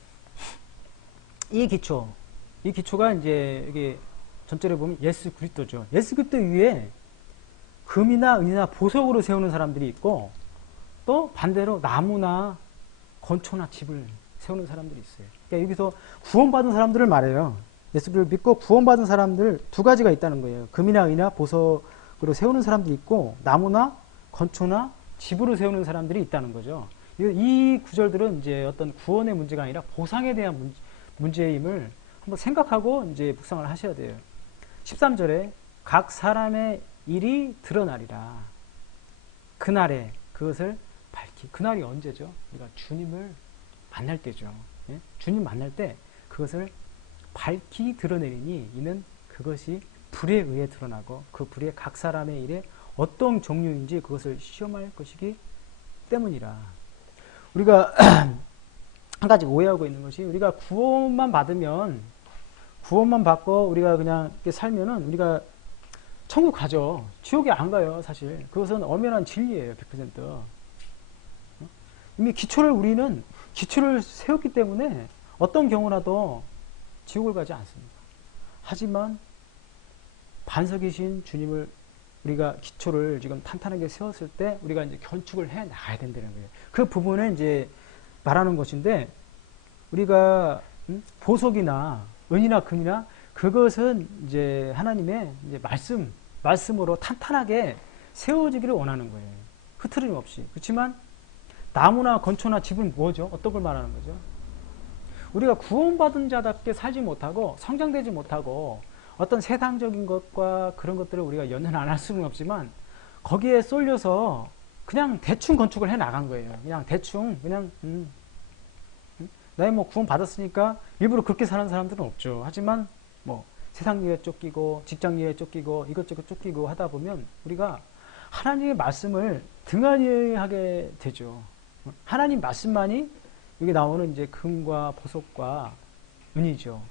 이 기초가 이제 여기 전절에 보면 예수 그리스도죠. 예수 그리스도 위에 금이나 은이나 보석으로 세우는 사람들이 있고, 또 반대로 나무나 건초나 집을 세우는 사람들이 있어요. 그러니까 여기서 구원받은 사람들을 말해요. 예수를 믿고 구원받은 사람들 두 가지가 있다는 거예요. 금이나 은이나 보석으로 세우는 사람들이 있고, 나무나 건초나 집으로 세우는 사람들이 있다는 거죠. 이 구절들은 이제 어떤 구원의 문제가 아니라 보상에 대한 문제임을 한번 생각하고 이제 묵상을 하셔야 돼요. 13절에 각 사람의 일이 드러나리라. 그날에 그것을 밝히. 그날이 언제죠? 우리가 주님을 만날 때죠. 예? 주님 만날 때 그것을 밝히 드러내리니 이는 그것이 불에 의해 드러나고 그 불에 각 사람의 일에 어떤 종류인지 그것을 시험할 것이기 때문이라. 우리가 한 가지 오해하고 있는 것이, 우리가 구원만 받고 우리가 그냥 이렇게 살면은 우리가 천국 가죠. 지옥에 안 가요, 사실. 그것은 엄연한 진리예요, 100%. 이미 우리는 기초를 세웠기 때문에 어떤 경우라도 지옥을 가지 않습니다. 하지만 반석이신 주님을 우리가 기초를 지금 탄탄하게 세웠을 때 우리가 이제 건축을 해 나가야 된다는 거예요. 그 부분에 이제 말하는 것인데, 우리가 보석이나 은이나 금이나 그것은 이제 하나님의 이제 말씀으로 탄탄하게 세워지기를 원하는 거예요. 흐트림 없이. 그렇지만 나무나 건초나 집은 뭐죠? 어떤 걸 말하는 거죠? 우리가 구원받은 자답게 살지 못하고 성장되지 못하고 어떤 세상적인 것과 그런 것들을 우리가 연연 안 할 수는 없지만 거기에 쏠려서 그냥 대충 건축을 해 나간 거예요. 그냥 대충 나의 뭐 구원 받았으니까 일부러 그렇게 사는 사람들은 없죠. 하지만 뭐 세상 일에 쫓기고 직장 일에 쫓기고 이것저것 쫓기고 하다 보면 우리가 하나님의 말씀을 등한히하게 되죠. 하나님 말씀만이 여기 나오는 이제 금과 보석과 은이죠.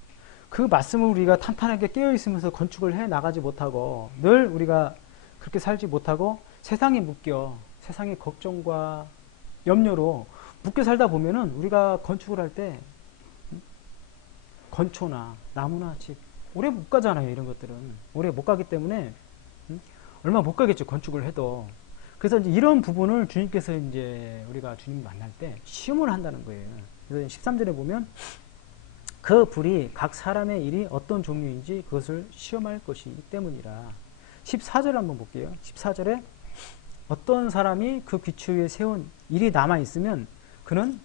그 말씀을 우리가 탄탄하게 깨어 있으면서 건축을 해 나가지 못하고 늘 우리가 그렇게 살지 못하고 세상에 묶여 세상의 걱정과 염려로 묶여 살다 보면은 우리가 건축을 할 때 건초나 나무나 집 오래 못 가잖아요. 이런 것들은 오래 못 가기 때문에 얼마 못 가겠죠. 건축을 해도. 그래서 이제 이런 부분을 주님께서 이제 우리가 주님 만날 때 시험을 한다는 거예요. 그래서 13절에 보면 그 불이 각 사람의 일이 어떤 종류인지 그것을 시험할 것이기 때문이라. 14절 한번 볼게요. 14절에 어떤 사람이 그 귀추 위에 세운 일이 남아있으면 그는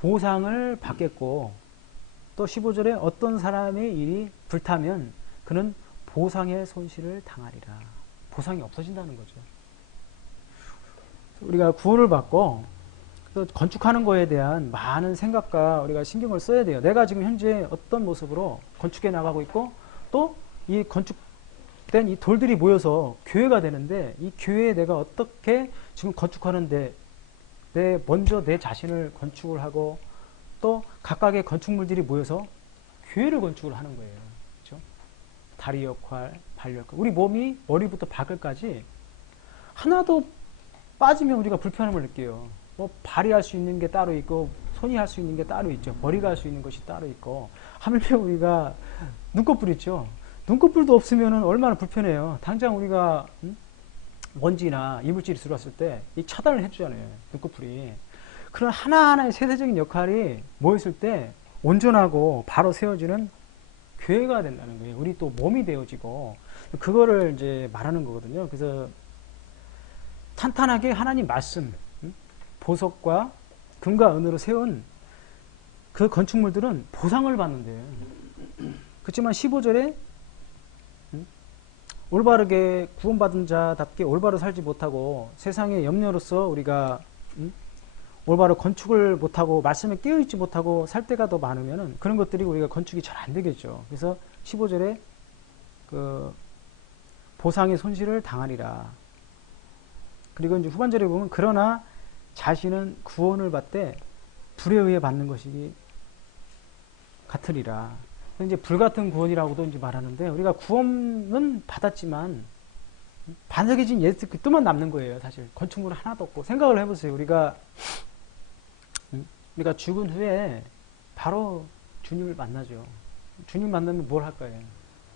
보상을 받겠고, 또 15절에 어떤 사람의 일이 불타면 그는 보상의 손실을 당하리라. 보상이 없어진다는 거죠. 우리가 구원을 받고 또 건축하는 거에 대한 많은 생각과 우리가 신경을 써야 돼요. 내가 지금 현재 어떤 모습으로 건축해 나가고 있고 또 이 건축된 이 돌들이 모여서 교회가 되는데 이 교회에 내가 어떻게 지금 건축하는데 먼저 내 자신을 건축을 하고 또 각각의 건축물들이 모여서 교회를 건축을 하는 거예요. 그렇죠? 다리 역할, 발 역할. 우리 몸이 머리부터 발끝까지 하나도 빠지면 우리가 불편함을 느껴요. 뭐 발이 할 수 있는 게 따로 있고 손이 할 수 있는 게 따로 있죠. 머리가 할 수 있는 것이 따로 있고 하물며 우리가 눈꺼풀 있죠. 눈꺼풀도 없으면 얼마나 불편해요. 당장 우리가 먼지나 이물질이 들어왔을 때 이 차단을 해주잖아요. 눈꺼풀이. 그런 하나하나의 세세적인 역할이 모였을 때 온전하고 바로 세워지는 교회가 된다는 거예요. 우리 또 몸이 되어지고 그거를 이제 말하는 거거든요. 그래서 탄탄하게 하나님 말씀, 보석과 금과 은으로 세운 그 건축물들은 보상을 받는데요. 그렇지만 15절에 올바르게 구원받은 자답게 올바로 살지 못하고 세상의 염려로서 우리가 올바로 건축을 못하고 말씀에 깨어있지 못하고 살 때가 더 많으면 그런 것들이 우리가 건축이 잘 안 되겠죠. 그래서 15절에 그 보상의 손실을 당하리라. 그리고 이제 후반절에 보면 그러나 자신은 구원을 받되 불에 의해 받는 것이 같으리라. 이제 불같은 구원이라고도 이제 말하는데 우리가 구원은 받았지만 반석해진 예수 그리스도만 남는 거예요. 사실 건축물 하나도 없고. 생각을 해보세요. 우리가 죽은 후에 바로 주님을 만나죠. 주님 만나면 뭘 할 거예요?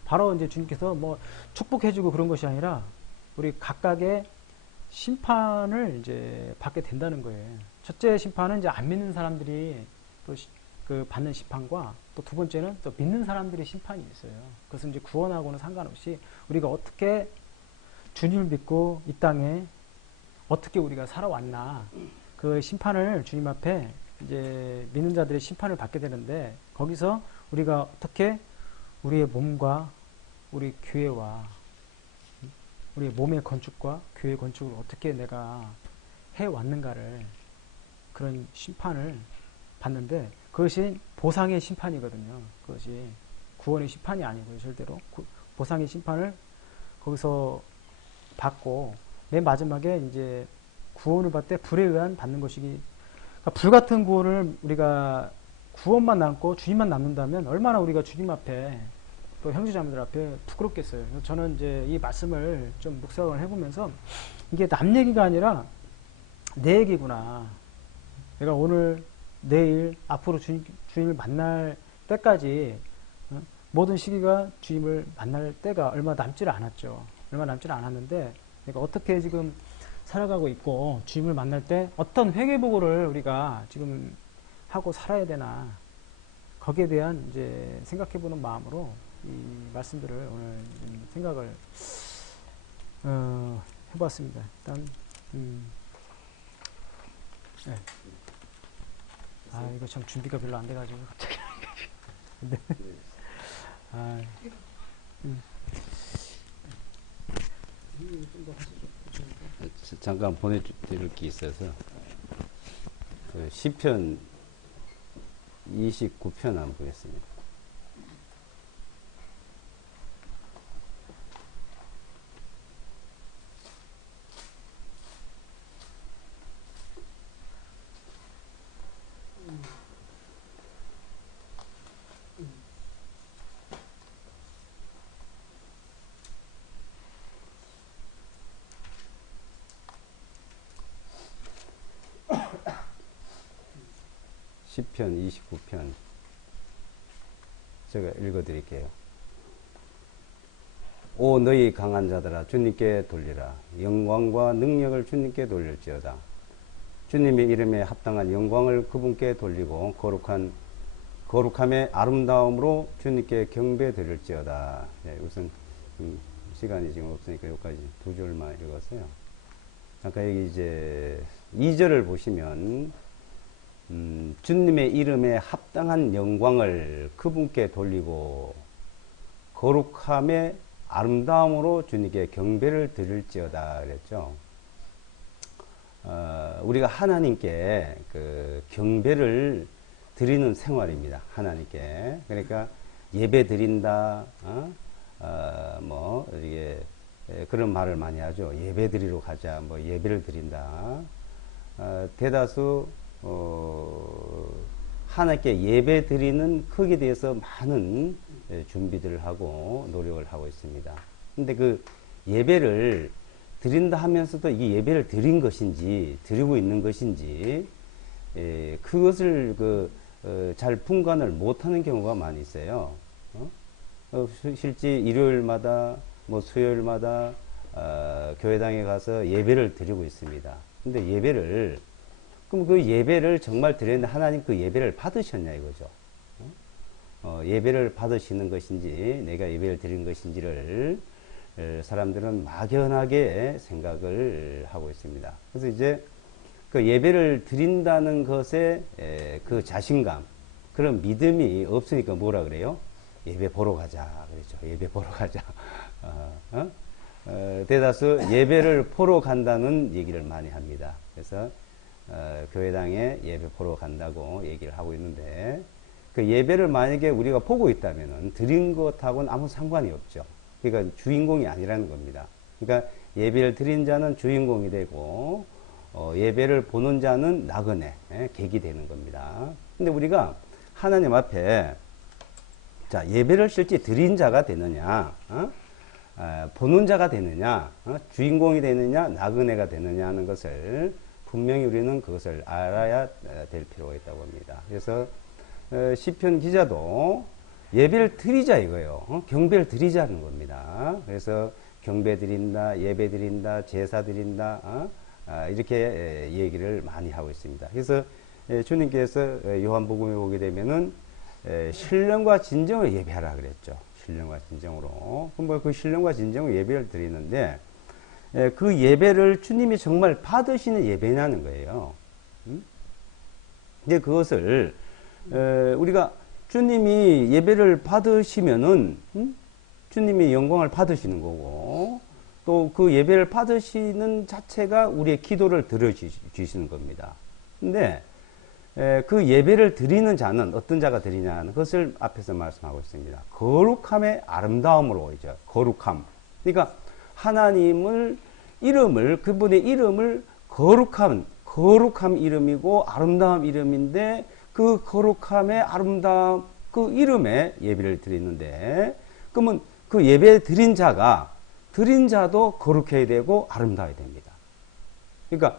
바로 이제 주님께서 뭐 축복해주고 그런 것이 아니라 우리 각각의 심판을 이제 받게 된다는 거예요. 첫째 심판은 이제 안 믿는 사람들이 또 그 받는 심판과 또 두 번째는 또 믿는 사람들의 심판이 있어요. 그것은 이제 구원하고는 상관없이 우리가 어떻게 주님을 믿고 이 땅에 어떻게 우리가 살아왔나 그 심판을 주님 앞에 이제 믿는 자들의 심판을 받게 되는데 거기서 우리가 어떻게 우리의 몸과 우리 교회와 우리의 몸의 건축과 교회 건축을 어떻게 내가 해왔는가를 그런 심판을 받는데 그것이 보상의 심판이거든요. 그것이 구원의 심판이 아니고요. 절대로 보상의 심판을 거기서 받고 맨 마지막에 이제 구원을 받되 불에 의한 받는 것이기 그러니까 불같은 구원을 우리가 구원만 남고 주님만 남는다면 얼마나 우리가 주님 앞에 또 형제자매들 앞에 부끄럽겠어요. 저는 이제 이 말씀을 좀 묵상을 해보면서 이게 남 얘기가 아니라 내 얘기구나. 내가 오늘 내일 앞으로 주님을 만날 때까지 모든 시기가 주님을 만날 때가 얼마 남지를 않았죠. 얼마 남지를 않았는데 내가 어떻게 지금 살아가고 있고 주님을 만날 때 어떤 회개보고를 우리가 지금 하고 살아야 되나 거기에 대한 이제 생각해보는 마음으로 이 말씀들을 오늘 생각을 해보았습니다. 일단 네. 아 이거 참 준비가 별로 안 돼가지고 갑자기 네. 아, 잠깐 보내드릴 게 있어서 그 시편 29편 한번 보겠습니다. 시편 29편 제가 읽어드릴게요. 오 너희 강한 자들아 주님께 돌리라. 영광과 능력을 주님께 돌릴지어다. 주님의 이름에 합당한 영광을 그분께 돌리고 거룩함의 아름다움으로 주님께 경배 드릴지어다. 네, 우선 시간이 지금 없으니까 여기까지 두 줄만 읽었어요. 아까 여기 이제 2절을 보시면 주님의 이름에 합당한 영광을 그분께 돌리고 거룩함의 아름다움으로 주님께 경배를 드릴지어다 그랬죠. 우리가 하나님께 그 경배를 드리는 생활입니다. 하나님께. 그러니까 예배 드린다, 뭐 이게 그런 말을 많이 하죠. 예배 드리러 가자, 뭐 예배를 드린다. 대다수 하나님께 예배 드리는 크기에 대해서 많은 준비들을 하고 노력을 하고 있습니다. 근데 그 예배를 드린다 하면서도 이게 예배를 드린 것인지 드리고 있는 것인지 그것을 잘 분간을 못하는 경우가 많이 있어요. 실제 일요일마다 뭐 수요일마다 교회당에 가서 예배를 드리고 있습니다. 근데 그럼 그 예배를 정말 드렸는데 하나님 그 예배를 받으셨냐 이거죠. 예배를 받으시는 것인지 내가 예배를 드린 것인지를 사람들은 막연하게 생각을 하고 있습니다. 그래서 이제 그 예배를 드린다는 것에 그 자신감, 그런 믿음이 없으니까 뭐라 그래요? 예배 보러 가자 그랬죠. 예배 보러 가자. 대다수 예배를 보러 간다는 얘기를 많이 합니다. 그래서 교회당에 예배 보러 간다고 얘기를 하고 있는데 그 예배를 만약에 우리가 보고 있다면은 드린 것하고는 아무 상관이 없죠. 그러니까 주인공이 아니라는 겁니다. 그러니까 예배를 드린 자는 주인공이 되고 예배를 보는 자는 나그네, 객이 되는 겁니다. 근데 우리가 하나님 앞에 자 예배를 실제 드린 자가 되느냐, 보는 자가 되느냐, 주인공이 되느냐, 나그네가 되느냐 하는 것을 분명히 우리는 그것을 알아야 될 필요가 있다고 합니다. 그래서 시편 기자도 예배를 드리자 이거예요. 경배를 드리자는 겁니다. 그래서 경배 드린다, 예배 드린다, 제사 드린다, 이렇게 얘기를 많이 하고 있습니다. 그래서 주님께서 요한복음에 보게 되면은 신령과 진정을 예배하라 그랬죠. 신령과 진정으로. 그럼 그 신령과 진정으로 예배를 드리는데 그 예배를 주님이 정말 받으시는 예배냐는 거예요. 근데 그것을 우리가 주님이 예배를 받으시면은 주님이 영광을 받으시는 거고 또 그 예배를 받으시는 자체가 우리의 기도를 들어주시는 겁니다. 근데 그 예배를 드리는 자는 어떤 자가 드리냐는 것을 앞에서 말씀하고 있습니다. 거룩함의 아름다움으로 이제 거룩함. 그러니까 하나님을 그분의 이름을 거룩함 이름이고 아름다운 이름인데 그 거룩함의 아름다움 그 이름에 예배를 드리는데 그러면 그 예배 드린 자도 거룩해야 되고 아름다워야 됩니다. 그러니까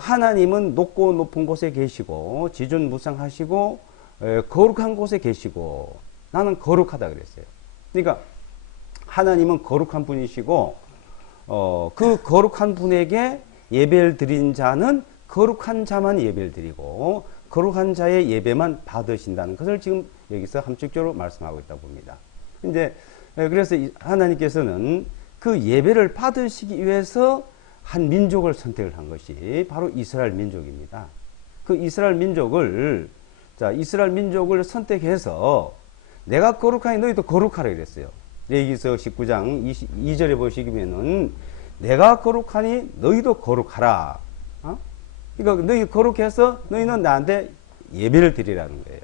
하나님은 높고 높은 곳에 계시고 지존무상하시고 거룩한 곳에 계시고 나는 거룩하다 그랬어요. 그러니까 하나님은 거룩한 분이시고 그 거룩한 분에게 예배를 드린 자는 거룩한 자만 예배를 드리고 거룩한 자의 예배만 받으신다는 것을 지금 여기서 함축적으로 말씀하고 있다고 봅니다. 근데 그래서 하나님께서는 그 예배를 받으시기 위해서 한 민족을 선택을 한 것이 바로 이스라엘 민족입니다. 그 이스라엘 민족을 선택해서 내가 거룩하니 너희도 거룩하라 그랬어요. 레위기서 19장 22절에 보시면은 내가 거룩하니 너희도 거룩하라. 그러니까 너희 거룩해서 너희는 나한테 예배를 드리라는 거예요.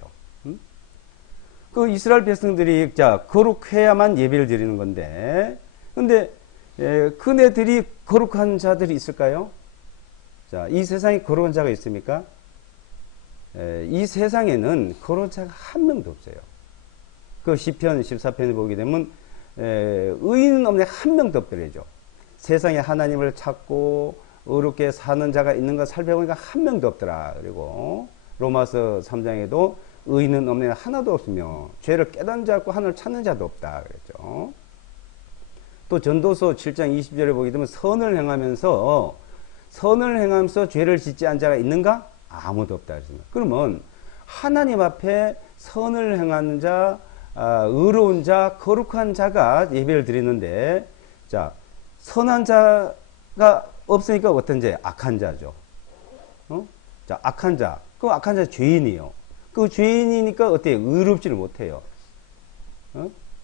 그 이스라엘 백성들이 거룩해야만 예배를 드리는 건데, 근데 그네들이 거룩한 자들이 있을까요? 자, 이 세상에 거룩한 자가 있습니까? 이 세상에는 거룩한 자가 한 명도 없어요. 그 시편 14편에 보게 되면 의인은 없네 한 명도 없더래죠. 세상에 하나님을 찾고 어렵게 사는 자가 있는가 살펴보니까 한 명도 없더라. 그리고 로마서 3장에도 의인은 없느냐 하나도 없으며 죄를 깨닫는 자 없고 하늘을 찾는 자도 없다 그랬죠. 또 전도서 7장 20절에 보게 되면 선을 행하면서 죄를 짓지 않은 자가 있는가? 아무도 없다 그랬습니다. 그러면 하나님 앞에 선을 행하는 자, 의로운 자, 거룩한 자가 예배를 드리는데, 자, 선한 자가 없으니까 어떤 자? 악한 자죠. 자, 악한 자. 그 악한 자 죄인이요. 그 죄인이니까 어때요? 의롭지를 못해요.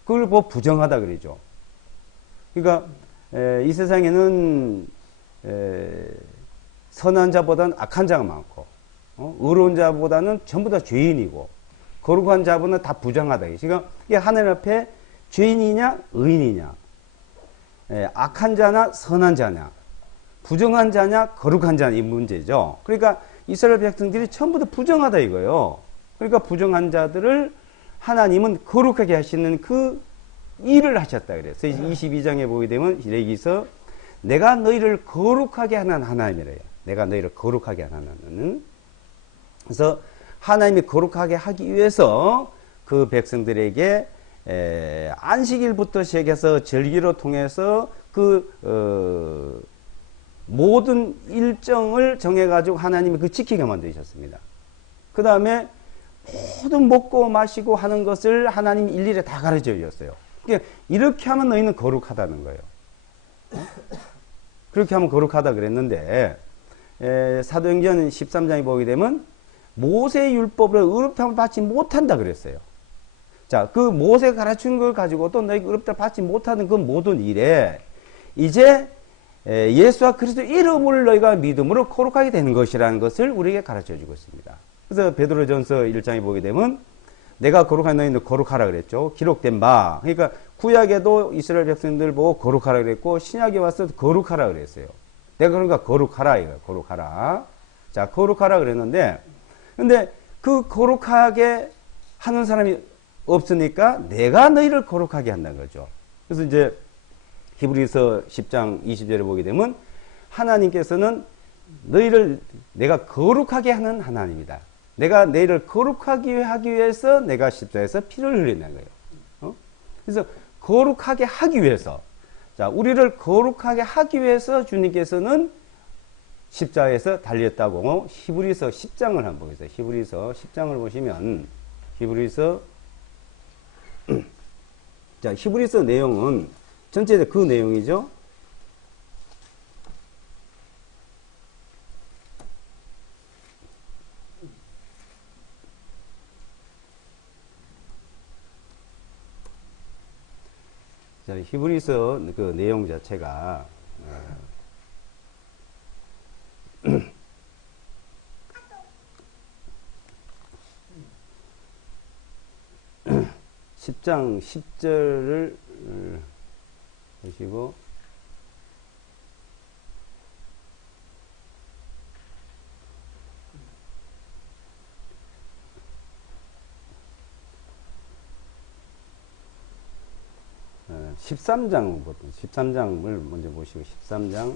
그걸 뭐 부정하다 그러죠. 그러니까 이 세상에는 선한 자보다는 악한 자가 많고, 의로운 자보다는 전부 다 죄인이고, 거룩한 자보다는 다 부정하다. 그러니까 이게 하늘 앞에 죄인이냐, 의인이냐, 악한 자나 선한 자냐, 부정한 자냐, 거룩한 자냐 이 문제죠. 그러니까 이스라엘 백성들이 전부 다 부정하다 이거예요. 그러니까 부정한 자들을 하나님은 거룩하게 하시는 그 일을 하셨다 그래서 22장에 보게 되면 레위기서 내가 너희를 거룩하게 하는 하나님이래요. 내가 너희를 거룩하게 하는. 그래서 하나님이 거룩하게 하기 위해서 그 백성들에게 안식일부터 시작해서 절기로 통해서 그 모든 일정을 정해가지고 하나님이 그 지키게 만드셨습니다. 그 다음에 모든 먹고 마시고 하는 것을 하나님이 일일이 다 가르쳐 주셨어요. 그러니까 이렇게 하면 너희는 거룩하다는 거예요. 그렇게 하면 거룩하다 그랬는데 사도행전 13장에 보게 되면 모세의 율법으로 의롭다함을 받지 못한다 그랬어요. 자, 그 모세가 가르친 걸 가지고 또 너희가 의롭다함을 받지 못하는 그 모든 일에 이제 예수와 그리스도 이름을 너희가 믿음으로 거룩하게 되는 것이라는 것을 우리에게 가르쳐 주고 있습니다. 그래서 베드로전서 1장에 보게 되면 내가 거룩한 너희는 거룩하라 그랬죠. 기록된 바. 그러니까 구약에도 이스라엘 백성들 보고 거룩하라 그랬고 신약에 와서 거룩하라 그랬어요. 내가 그러니까 거룩하라 이거예요. 거룩하라. 자, 거룩하라 그랬는데 근데 그 거룩하게 하는 사람이 없으니까 내가 너희를 거룩하게 한다는 거죠. 그래서 이제 히브리서 10장 20절에 보게 되면 하나님께서는 너희를 내가 거룩하게 하는 하나님이다. 내가 너희를 거룩하게 하기 위해서 내가 십자가에서 피를 흘리는 거예요. 그래서 거룩하게 하기 위해서, 자, 우리를 거룩하게 하기 위해서 주님께서는 십자가에서 달렸다고 히브리서 10장을 한번 보겠어요. 히브리서 10장을 보시면 자, 히브리서 내용은 전체 그 내용이죠. 자, 히브리서 그 내용 자체가 10장 10절을 보시고 13장을 먼저 보시고 13장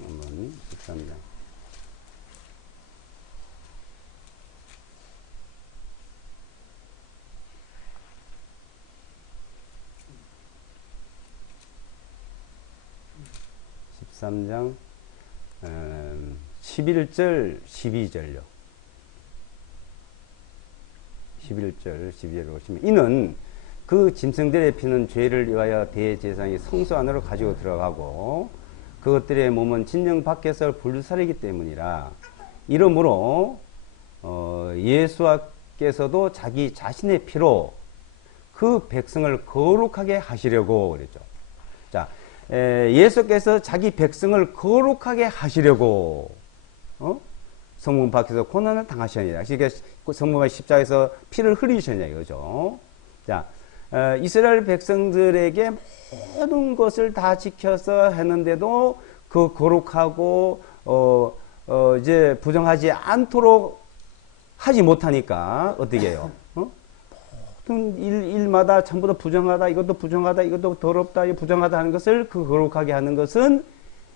13장 11절 12절요. 11절 12절을 보시면 이는 그 짐승들의 피는 죄를 위하여 대제사장이 성소 안으로 가지고 들어가고 그것들의 몸은 진영 밖에서 불살이기 때문이라. 이러므로 예수께서도 자기 자신의 피로 그 백성을 거룩하게 하시려고 그랬죠. 자, 예수께서 자기 백성을 거룩하게 하시려고 성문 밖에서 고난을 당하셨느니라. 그러니까 성문의 십자가에서 피를 흘리셨냐 이거죠. 자, 이스라엘 백성들에게 모든 것을 다 지켜서 했는데도 그 거룩하고 이제 부정하지 않도록 하지 못하니까 어떻게 해요? 모든 일마다 전부 다 부정하다, 이것도 부정하다, 이것도 더럽다, 이거 부정하다 하는 것을 그 거룩하게 하는 것은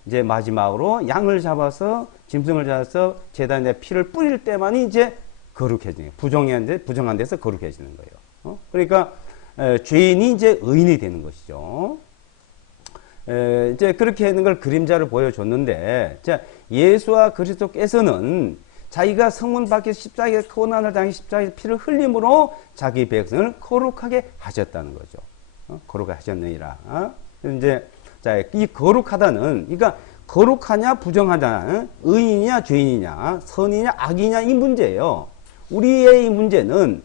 이제 마지막으로 양을 잡아서 짐승을 잡아서 제단에 피를 뿌릴 때만이 이제 거룩해지는 거예요. 부정한 데서 거룩해지는 거예요. 그러니까 죄인이 이제 의인이 되는 것이죠. 이제 그렇게 하는 걸 그림자를 보여줬는데, 자, 예수와 그리스도께서는 자기가 성문 밖에서 십자가에 고난을 당해 십자가에 피를 흘림으로 자기 백성을 거룩하게 하셨다는 거죠. 거룩하게 하셨느니라. 이제 자, 이 거룩하다는, 그러니까 거룩하냐 부정하냐, 의인이냐 죄인이냐, 선이냐 악이냐 이 문제예요. 우리의 이 문제는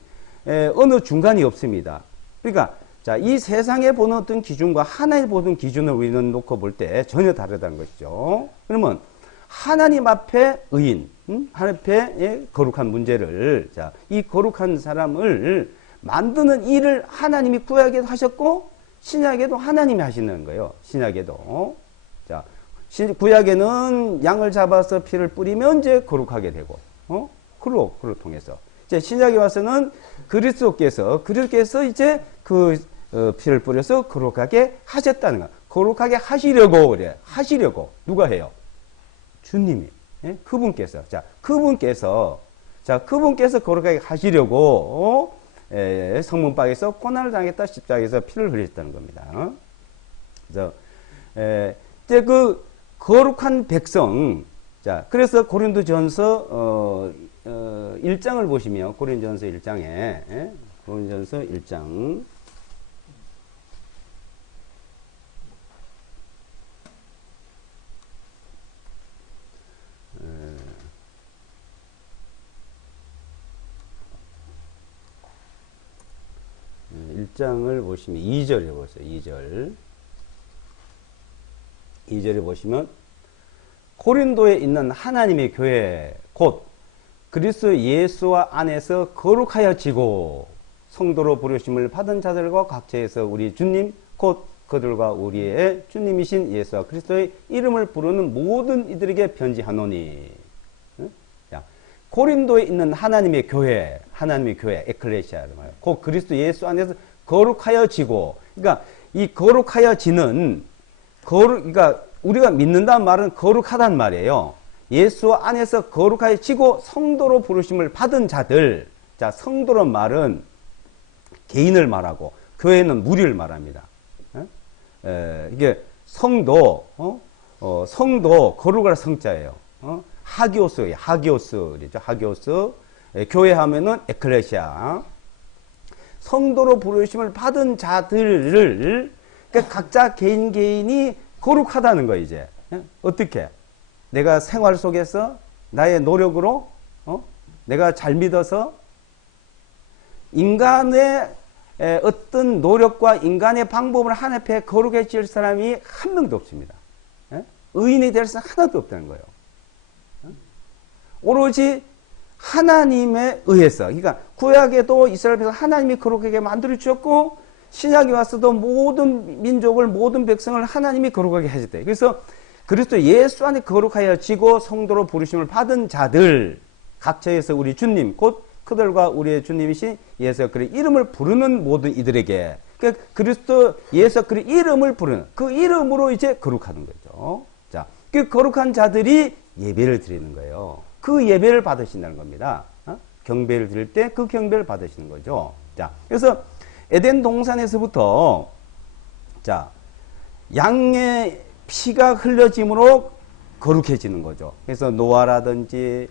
어느 중간이 없습니다. 그러니까 자, 이 세상에 보는 어떤 기준과 하나님 보는 기준을 우리는 놓고 볼 때 전혀 다르다는 것이죠. 그러면 하나님 앞에 의인, 하나님 앞에 거룩한 문제를, 자, 이 거룩한 사람을 만드는 일을 하나님이 구약에도 하셨고 신약에도 하나님이 하시는 거예요. 신약에도. 자, 구약에는 양을 잡아서 피를 뿌리면 이제 거룩하게 되고, 그로 통해서. 이제 신약에 와서는 그리스도께서 이제 피를 뿌려서 거룩하게 하셨다는 거야. 거룩하게 하시려고 그래. 하시려고. 누가 해요? 주님이. 예? 그분께서. 그분께서 거룩하게 하시려고, 성문밖에서 고난을 당했다 십자가에서 피를 흘렸다는 겁니다. 그래서, 이제 거룩한 백성. 자, 그래서 고린도전서, 1장을 보시면, 고린도전서 1장에, 고린도전서 1장. 1장을 보시면 2절에 보세요. 2절에 보시면 고린도에 있는 하나님의 교회 곧 그리스도 예수와 안에서 거룩하여지고 성도로 부르심을 받은 자들과 각처에서 우리 주님 곧 그들과 우리의 주님이신 예수와 그리스도의 이름을 부르는 모든 이들에게 편지하노니. 고린도에 있는 하나님의 교회, 에클레시아를 말해요. 곧 그리스도 예수 안에서 거룩하여지고, 그러니까 이 거룩하여지는, 그러니까 우리가 믿는다는 말은 거룩하단 말이에요. 예수 안에서 거룩하여지고 성도로 부르심을 받은 자들. 자, 성도란 말은 개인을 말하고, 교회는 무리를 말합니다. 이게 성도, 성도, 거룩할 성자예요. 하기오스예요. 하기오스. 교회 하면은 에클레시아. 성도로 부르심을 받은 자들을, 그러니까 각자 개인이 거룩하다는 거예요, 이제. 어떻게? 내가 생활 속에서 나의 노력으로, 내가 잘 믿어서 인간의 어떤 노력과 인간의 방법을 하나님 앞에 거룩해질 사람이 한 명도 없습니다. 의인이 될 사람 하나도 없다는 거예요. 오로지 하나님에 의해서, 그러니까 구약에도 이스라엘 백성 하나님이 거룩하게 만들어 주셨고 신약에 와서도 모든 민족을, 모든 백성을 하나님이 거룩하게 하셨대요. 그래서 그리스도 예수 안에 거룩하여지고 성도로 부르심을 받은 자들, 각처에서 우리 주님 곧 그들과 우리의 주님이신 예수 그리스도의 이름을 부르는 모든 이들에게, 그러니까 그리스도 예수 그리스도의 이름을 부르는 그 이름으로 이제 거룩하는 거죠. 자, 그 거룩한 자들이 예배를 드리는 거예요. 그 예배를 받으신다는 겁니다. 경배를 드릴 때 그 경배를 받으시는 거죠. 자, 그래서 에덴 동산에서부터, 자, 양의 피가 흘려짐으로 거룩해지는 거죠. 그래서 노아라든지,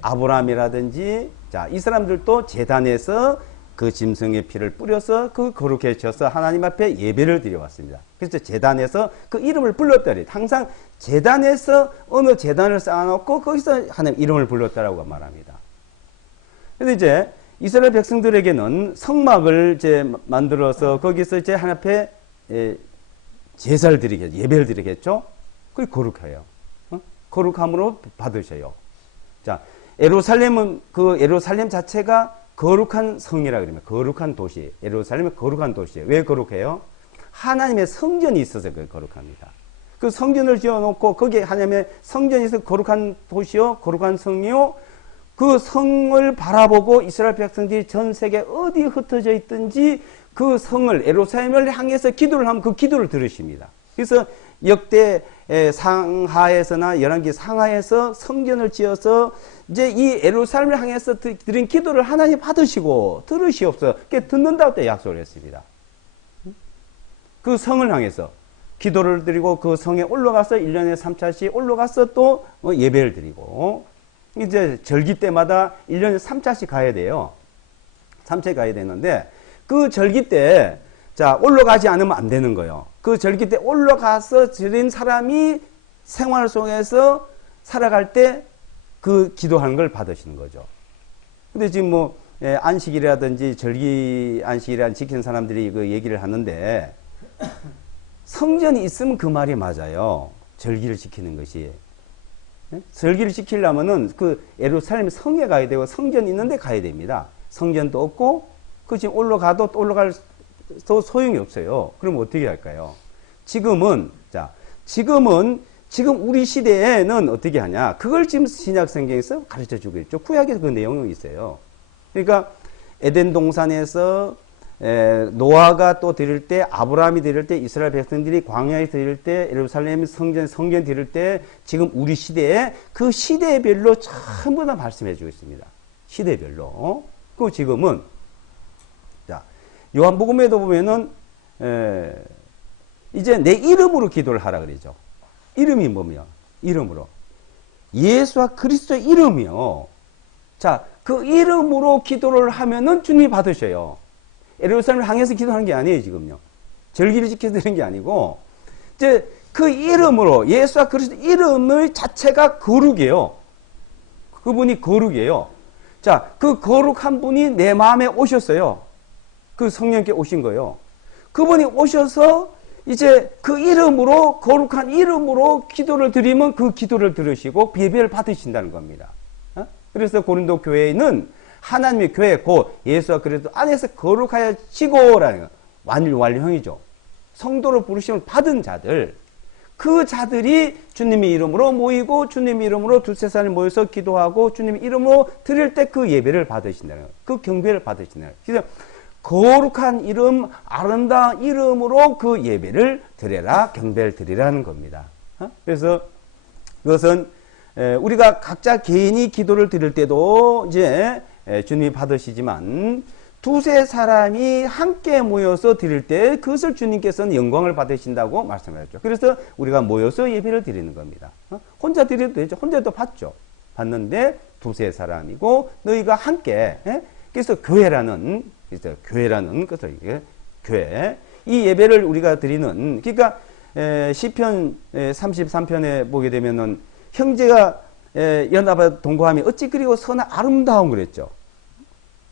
아브라함이라든지, 자, 이 사람들도 제단에서 그 짐승의 피를 뿌려서 그 거룩해져서 하나님 앞에 예배를 드려왔습니다. 그래서 제단에서 그 이름을 불렀더니, 항상 제단에서 어느 제단을 쌓아놓고 거기서 하나님 이름을 불렀다라고 말합니다. 그래서 이제 이스라엘 백성들에게는 성막을 이제 만들어서 거기서 이제 하나님 앞에 제사를 드리겠죠. 예배를 드리겠죠. 그게 거룩해요. 거룩함으로 받으셔요. 자, 예루살렘은 그 예루살렘 자체가 거룩한 성이라 그러면 거룩한 도시. 예루살렘은 거룩한 도시예요. 왜 거룩해요? 하나님의 성전이 있어서 그 거룩합니다. 그 성전을 지어놓고 거기에 하나님의 성전이 있어서 거룩한 도시요, 거룩한 성이요. 그 성을 바라보고 이스라엘 백성들이 전 세계 어디 흩어져 있든지 그 성을, 예루살렘을 향해서 기도를 하면 그 기도를 들으십니다. 그래서 역대 상하에서나 열왕기 상하에서 성전을 지어서 이제 이 예루살렘을 향해서 드린 기도를 하나님 받으시고 들으시옵소서. 듣는다고 또 약속을 했습니다. 그 성을 향해서 기도를 드리고 그 성에 올라가서 1년에 3차씩 올라가서 또 예배를 드리고 이제 절기 때마다 1년에 3차씩 가야 돼요. 3차에 가야 되는데 그 절기 때 자, 올라가지 않으면 안 되는 거예요. 그 절기 때 올라가서 드린 사람이 생활 속에서 살아갈 때 그 기도하는 걸 받으시는 거죠. 근데 지금 뭐, 안식이라든지 절기 안식이라는 지키는 사람들이 그 얘기를 하는데 성전이 있으면 그 말이 맞아요. 절기를 지키는 것이. 절기를 지키려면은 그 예루살렘 성에 가야 되고 성전이 있는데 가야 됩니다. 성전도 없고 그 지금 올라가도 또 올라갈 소용이 없어요. 그럼 어떻게 할까요? 지금 우리 시대에는 어떻게 하냐? 그걸 지금 신약 성경에서 가르쳐 주고 있죠. 구약에서 그 내용이 있어요. 그러니까 에덴 동산에서 노아가 또 드릴 때, 아브라함이 드릴 때, 이스라엘 백성들이 광야에 드릴 때, 예루살렘 성전 드릴 때, 지금 우리 시대에 그 시대별로 전부 다 말씀해 주고 있습니다. 시대별로. 그 지금은 자, 요한복음에도 보면은 이제 내 이름으로 기도를 하라 그러죠. 이름이 뭐며? 이름으로. 예수와 그리스도의 이름이요. 자, 그 이름으로 기도를 하면은 주님이 받으셔요. 예루살렘을 향해서 기도하는 게 아니에요, 지금요. 절기를 지켜드리는 게 아니고, 이제 그 이름으로, 예수와 그리스도 이름의 자체가 거룩이에요. 그분이 거룩이에요. 자, 그 거룩한 분이 내 마음에 오셨어요. 그 성령께 오신 거예요. 그분이 오셔서 이제 그 이름으로, 거룩한 이름으로 기도를 드리면 그 기도를 들으시고 예배를 받으신다는 겁니다. 그래서 고린도 교회는 하나님의 교회, 곧 예수와 그리스도 안에서 거룩하여지고라는 완료형이죠. 성도로 부르심을 받은 자들, 그 자들이 주님의 이름으로 모이고 주님의 이름으로 두세 사람이 모여서 기도하고 주님의 이름으로 드릴 때 그 예배를 받으신다는 거예요. 그 경배를 받으신다는 거예요. 그래서 거룩한 이름, 아름다운 이름으로 그 예배를 드려라, 경배를 드리라는 겁니다. 그래서 그것은 우리가 각자 개인이 기도를 드릴 때도 이제 주님이 받으시지만 두세 사람이 함께 모여서 드릴 때 그것을 주님께서는 영광을 받으신다고 말씀하셨죠. 그래서 우리가 모여서 예배를 드리는 겁니다. 혼자 드려도 되죠. 혼자도 받죠. 받는데 두세 사람이고 너희가 함께, 그래서 교회라는 것을 교회, 이 예배를 우리가 드리는, 그러니까 시편 33편에 보게 되면은 형제가 연합하여 동거하며 어찌 그리고 선한 아름다운 그랬죠.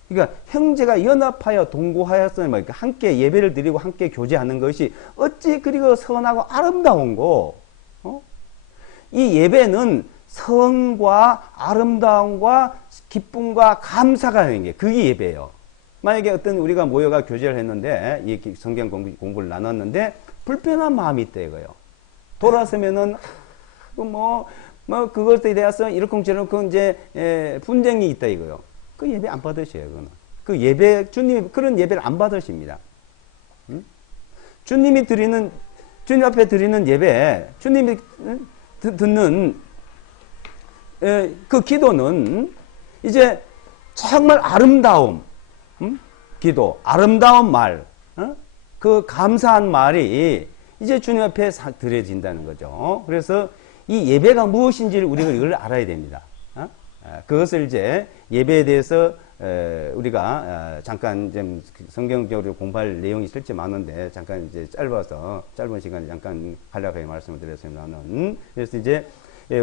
그러니까 형제가 연합하여 동거하여서 함께 예배를 드리고 함께 교제하는 것이 어찌 그리고 선하고 아름다운 거. 이 예배는 선과 아름다움과 기쁨과 감사가 있는 게 그게 예배예요. 만약에 어떤 우리가 모여가 교제를 했는데 이 성경 공부를 나눴는데 불편한 마음이 있다 이거예요. 돌아서면은 그것에 대해서 이러쿵저러쿵 이제 분쟁이 있다 이거요. 그 예배 안 받으셔요, 그거는. 그 예배, 주님 그런 예배를 안 받으십니다. 주님 앞에 드리는 예배, 주님이 듣는 그 기도는 이제 정말 아름다움, 기도, 아름다운 말, 그 감사한 말이 이제 주님 앞에 드려진다는 거죠. 그래서 이 예배가 무엇인지를 우리가 이걸 알아야 됩니다. 그것을 이제 예배에 대해서 우리가 잠깐 좀 성경적으로 공부할 내용이 실제 많은데 잠깐 이제 짧은 시간에 잠깐 간략하게 말씀을 드렸습니다는. 그래서 이제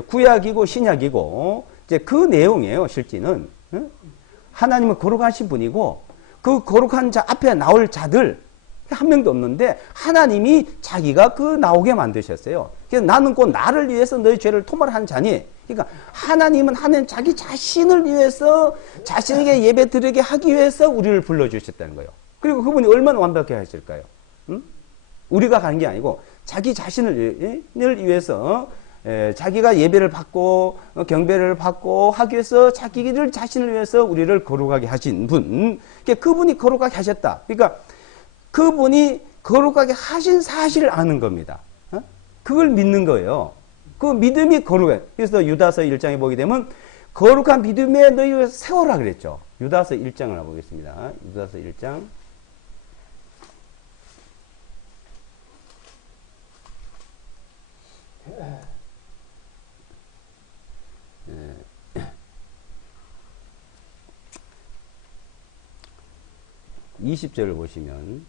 구약이고 신약이고 이제 그 내용이에요. 실제는 하나님은 거룩하신 분이고 그 거룩한 자 앞에 나올 자들 한 명도 없는데 하나님이 자기가 그 나오게 만드셨어요. 그래서 나는 곧 나를 위해서 너희 죄를 토말한 자니. 그러니까 하나님은 자기 자신을 위해서 자신에게 예배 드리게 하기 위해서 우리를 불러주셨다는 거예요. 그리고 그분이 얼마나 완벽해 하실까요? 우리가 가는 게 아니고 자기 자신을 위해서 자기가 예배를 받고 경배를 받고 하기 위해서 자기를 자신을 위해서 우리를 거룩하게 하신 분. 그분이 거룩하게 하셨다. 그러니까 그분이 거룩하게 하신 사실을 아는 겁니다. 그걸 믿는 거예요. 그 믿음이 거룩해. 그래서 유다서 1장에 보게 되면 거룩한 믿음에 너희를 세워라 그랬죠. 유다서 1장을 보겠습니다. 유다서 1장. 20절을 보시면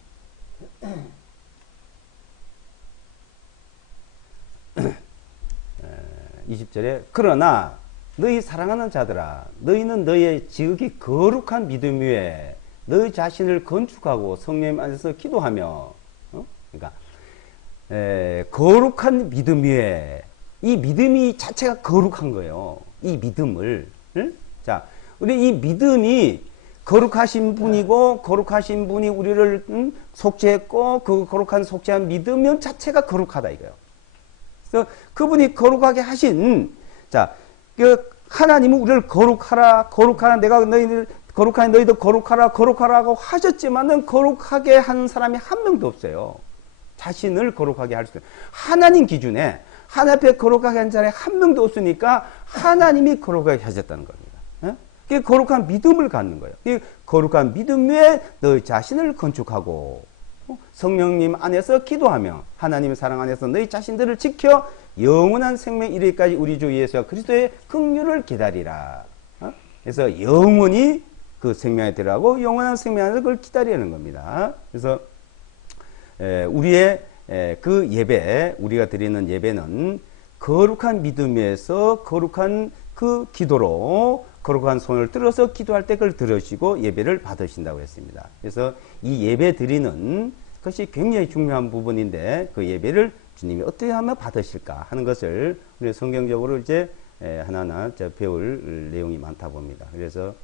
20절에 그러나 너희 사랑하는 자들아 너희는 너희의 지극히 거룩한 믿음 위에 너희 자신을 건축하고 성령 안에서 기도하며 그러니까 거룩한 믿음 위에 이 믿음이 자체가 거룩한 거예요. 이 믿음을 자 우리 이 믿음이 거룩하신 분이고 거룩하신 분이 우리를 속죄했고 그 거룩한 속죄한 믿음 자체가 거룩하다 이거예요. 그래서 그분이 거룩하게 하신 자 그 하나님은 우리를 거룩하라 내가 너희들 거룩하니 너희도 거룩하라고 하셨지만은 거룩하게 하는 사람이 한 명도 없어요. 자신을 거룩하게 할 수 있어요. 하나님 기준에 하나님 앞에 거룩하게 한 사람이 한 명도 없으니까 하나님이 거룩하게 하셨다는 겁니다. 그게 거룩한 믿음을 갖는 거예요. 이 거룩한 믿음 위에 너희 자신을 건축하고 성령님 안에서 기도하며 하나님의 사랑 안에서 너희 자신들을 지켜 영원한 생명 이르기까지 우리 주 예수 그리스도의 긍휼을 기다리라. 그래서 영원히 그 생명에 들어가고 영원한 생명 안에서 그걸 기다리는 겁니다. 그래서 우리의 그 예배, 우리가 드리는 예배는 거룩한 믿음에서 거룩한 그 기도로 거룩한 손을 들어서 기도할 때 그걸 들으시고 예배를 받으신다고 했습니다. 그래서 이 예배 드리는 것이 굉장히 중요한 부분인데 그 예배를 주님이 어떻게 하면 받으실까 하는 것을 우리 성경적으로 이제 하나하나 배울 내용이 많다 봅니다. 그래서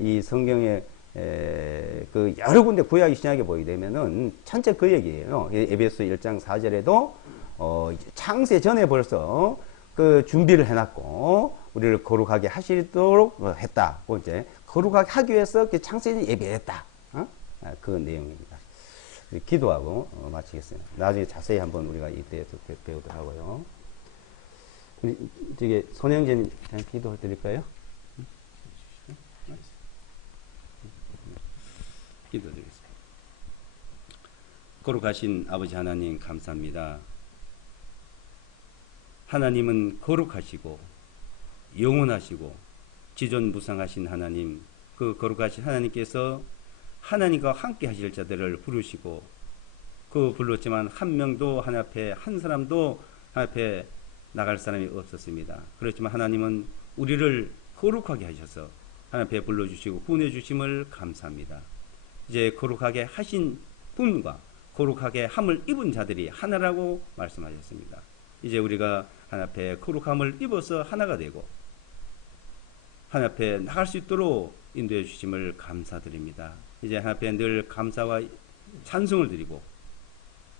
이 성경에 그 여러 군데 구약 신약에 보게 되면은 전체 그 얘기예요. 에베소 1장 4절에도 창세 전에 벌써 그 준비를 해놨고 우리를 거룩하게 하시도록 했다고 이제 거룩하게 하기 위해서 창세전 예배했다. 그 내용입니다. 기도하고 마치겠습니다. 나중에 자세히 한번 우리가 이때 배우도록 하고요. 우리 저기 손영진 그냥 기도 드릴까요? 기도드리겠습니다. 거룩하신 아버지 하나님 감사합니다. 하나님은 거룩하시고 영원하시고 지존무상하신 하나님, 그 거룩하신 하나님께서 하나님과 함께 하실 자들을 부르시고 그 불렀지만 한 명도 하나님 앞에 한 사람도 하나님 앞에 나갈 사람이 없었습니다. 그렇지만 하나님은 우리를 거룩하게 하셔서 하나님 앞에 불러주시고 구원해 주심을 감사합니다. 이제 거룩하게 하신 분과 거룩하게 함을 입은 자들이 하나라고 말씀하셨습니다. 이제 우리가 하나님 앞에 거룩함을 입어서 하나가 되고 하나님 앞에 나갈 수 있도록 인도해 주심을 감사드립니다. 이제 하나님 앞에 늘 감사와 찬송을 드리고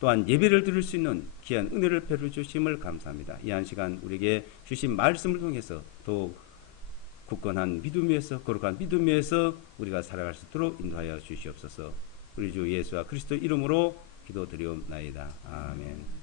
또한 예배를 드릴 수 있는 귀한 은혜를 베풀어 주심을 감사합니다. 이 한 시간 우리에게 주신 말씀을 통해서 더욱 굳건한 믿음 위에서 거룩한 믿음 위에서 우리가 살아갈 수 있도록 인도하여 주시옵소서. 우리 주 예수와 그리스도 이름으로 기도드리옵나이다. 아멘.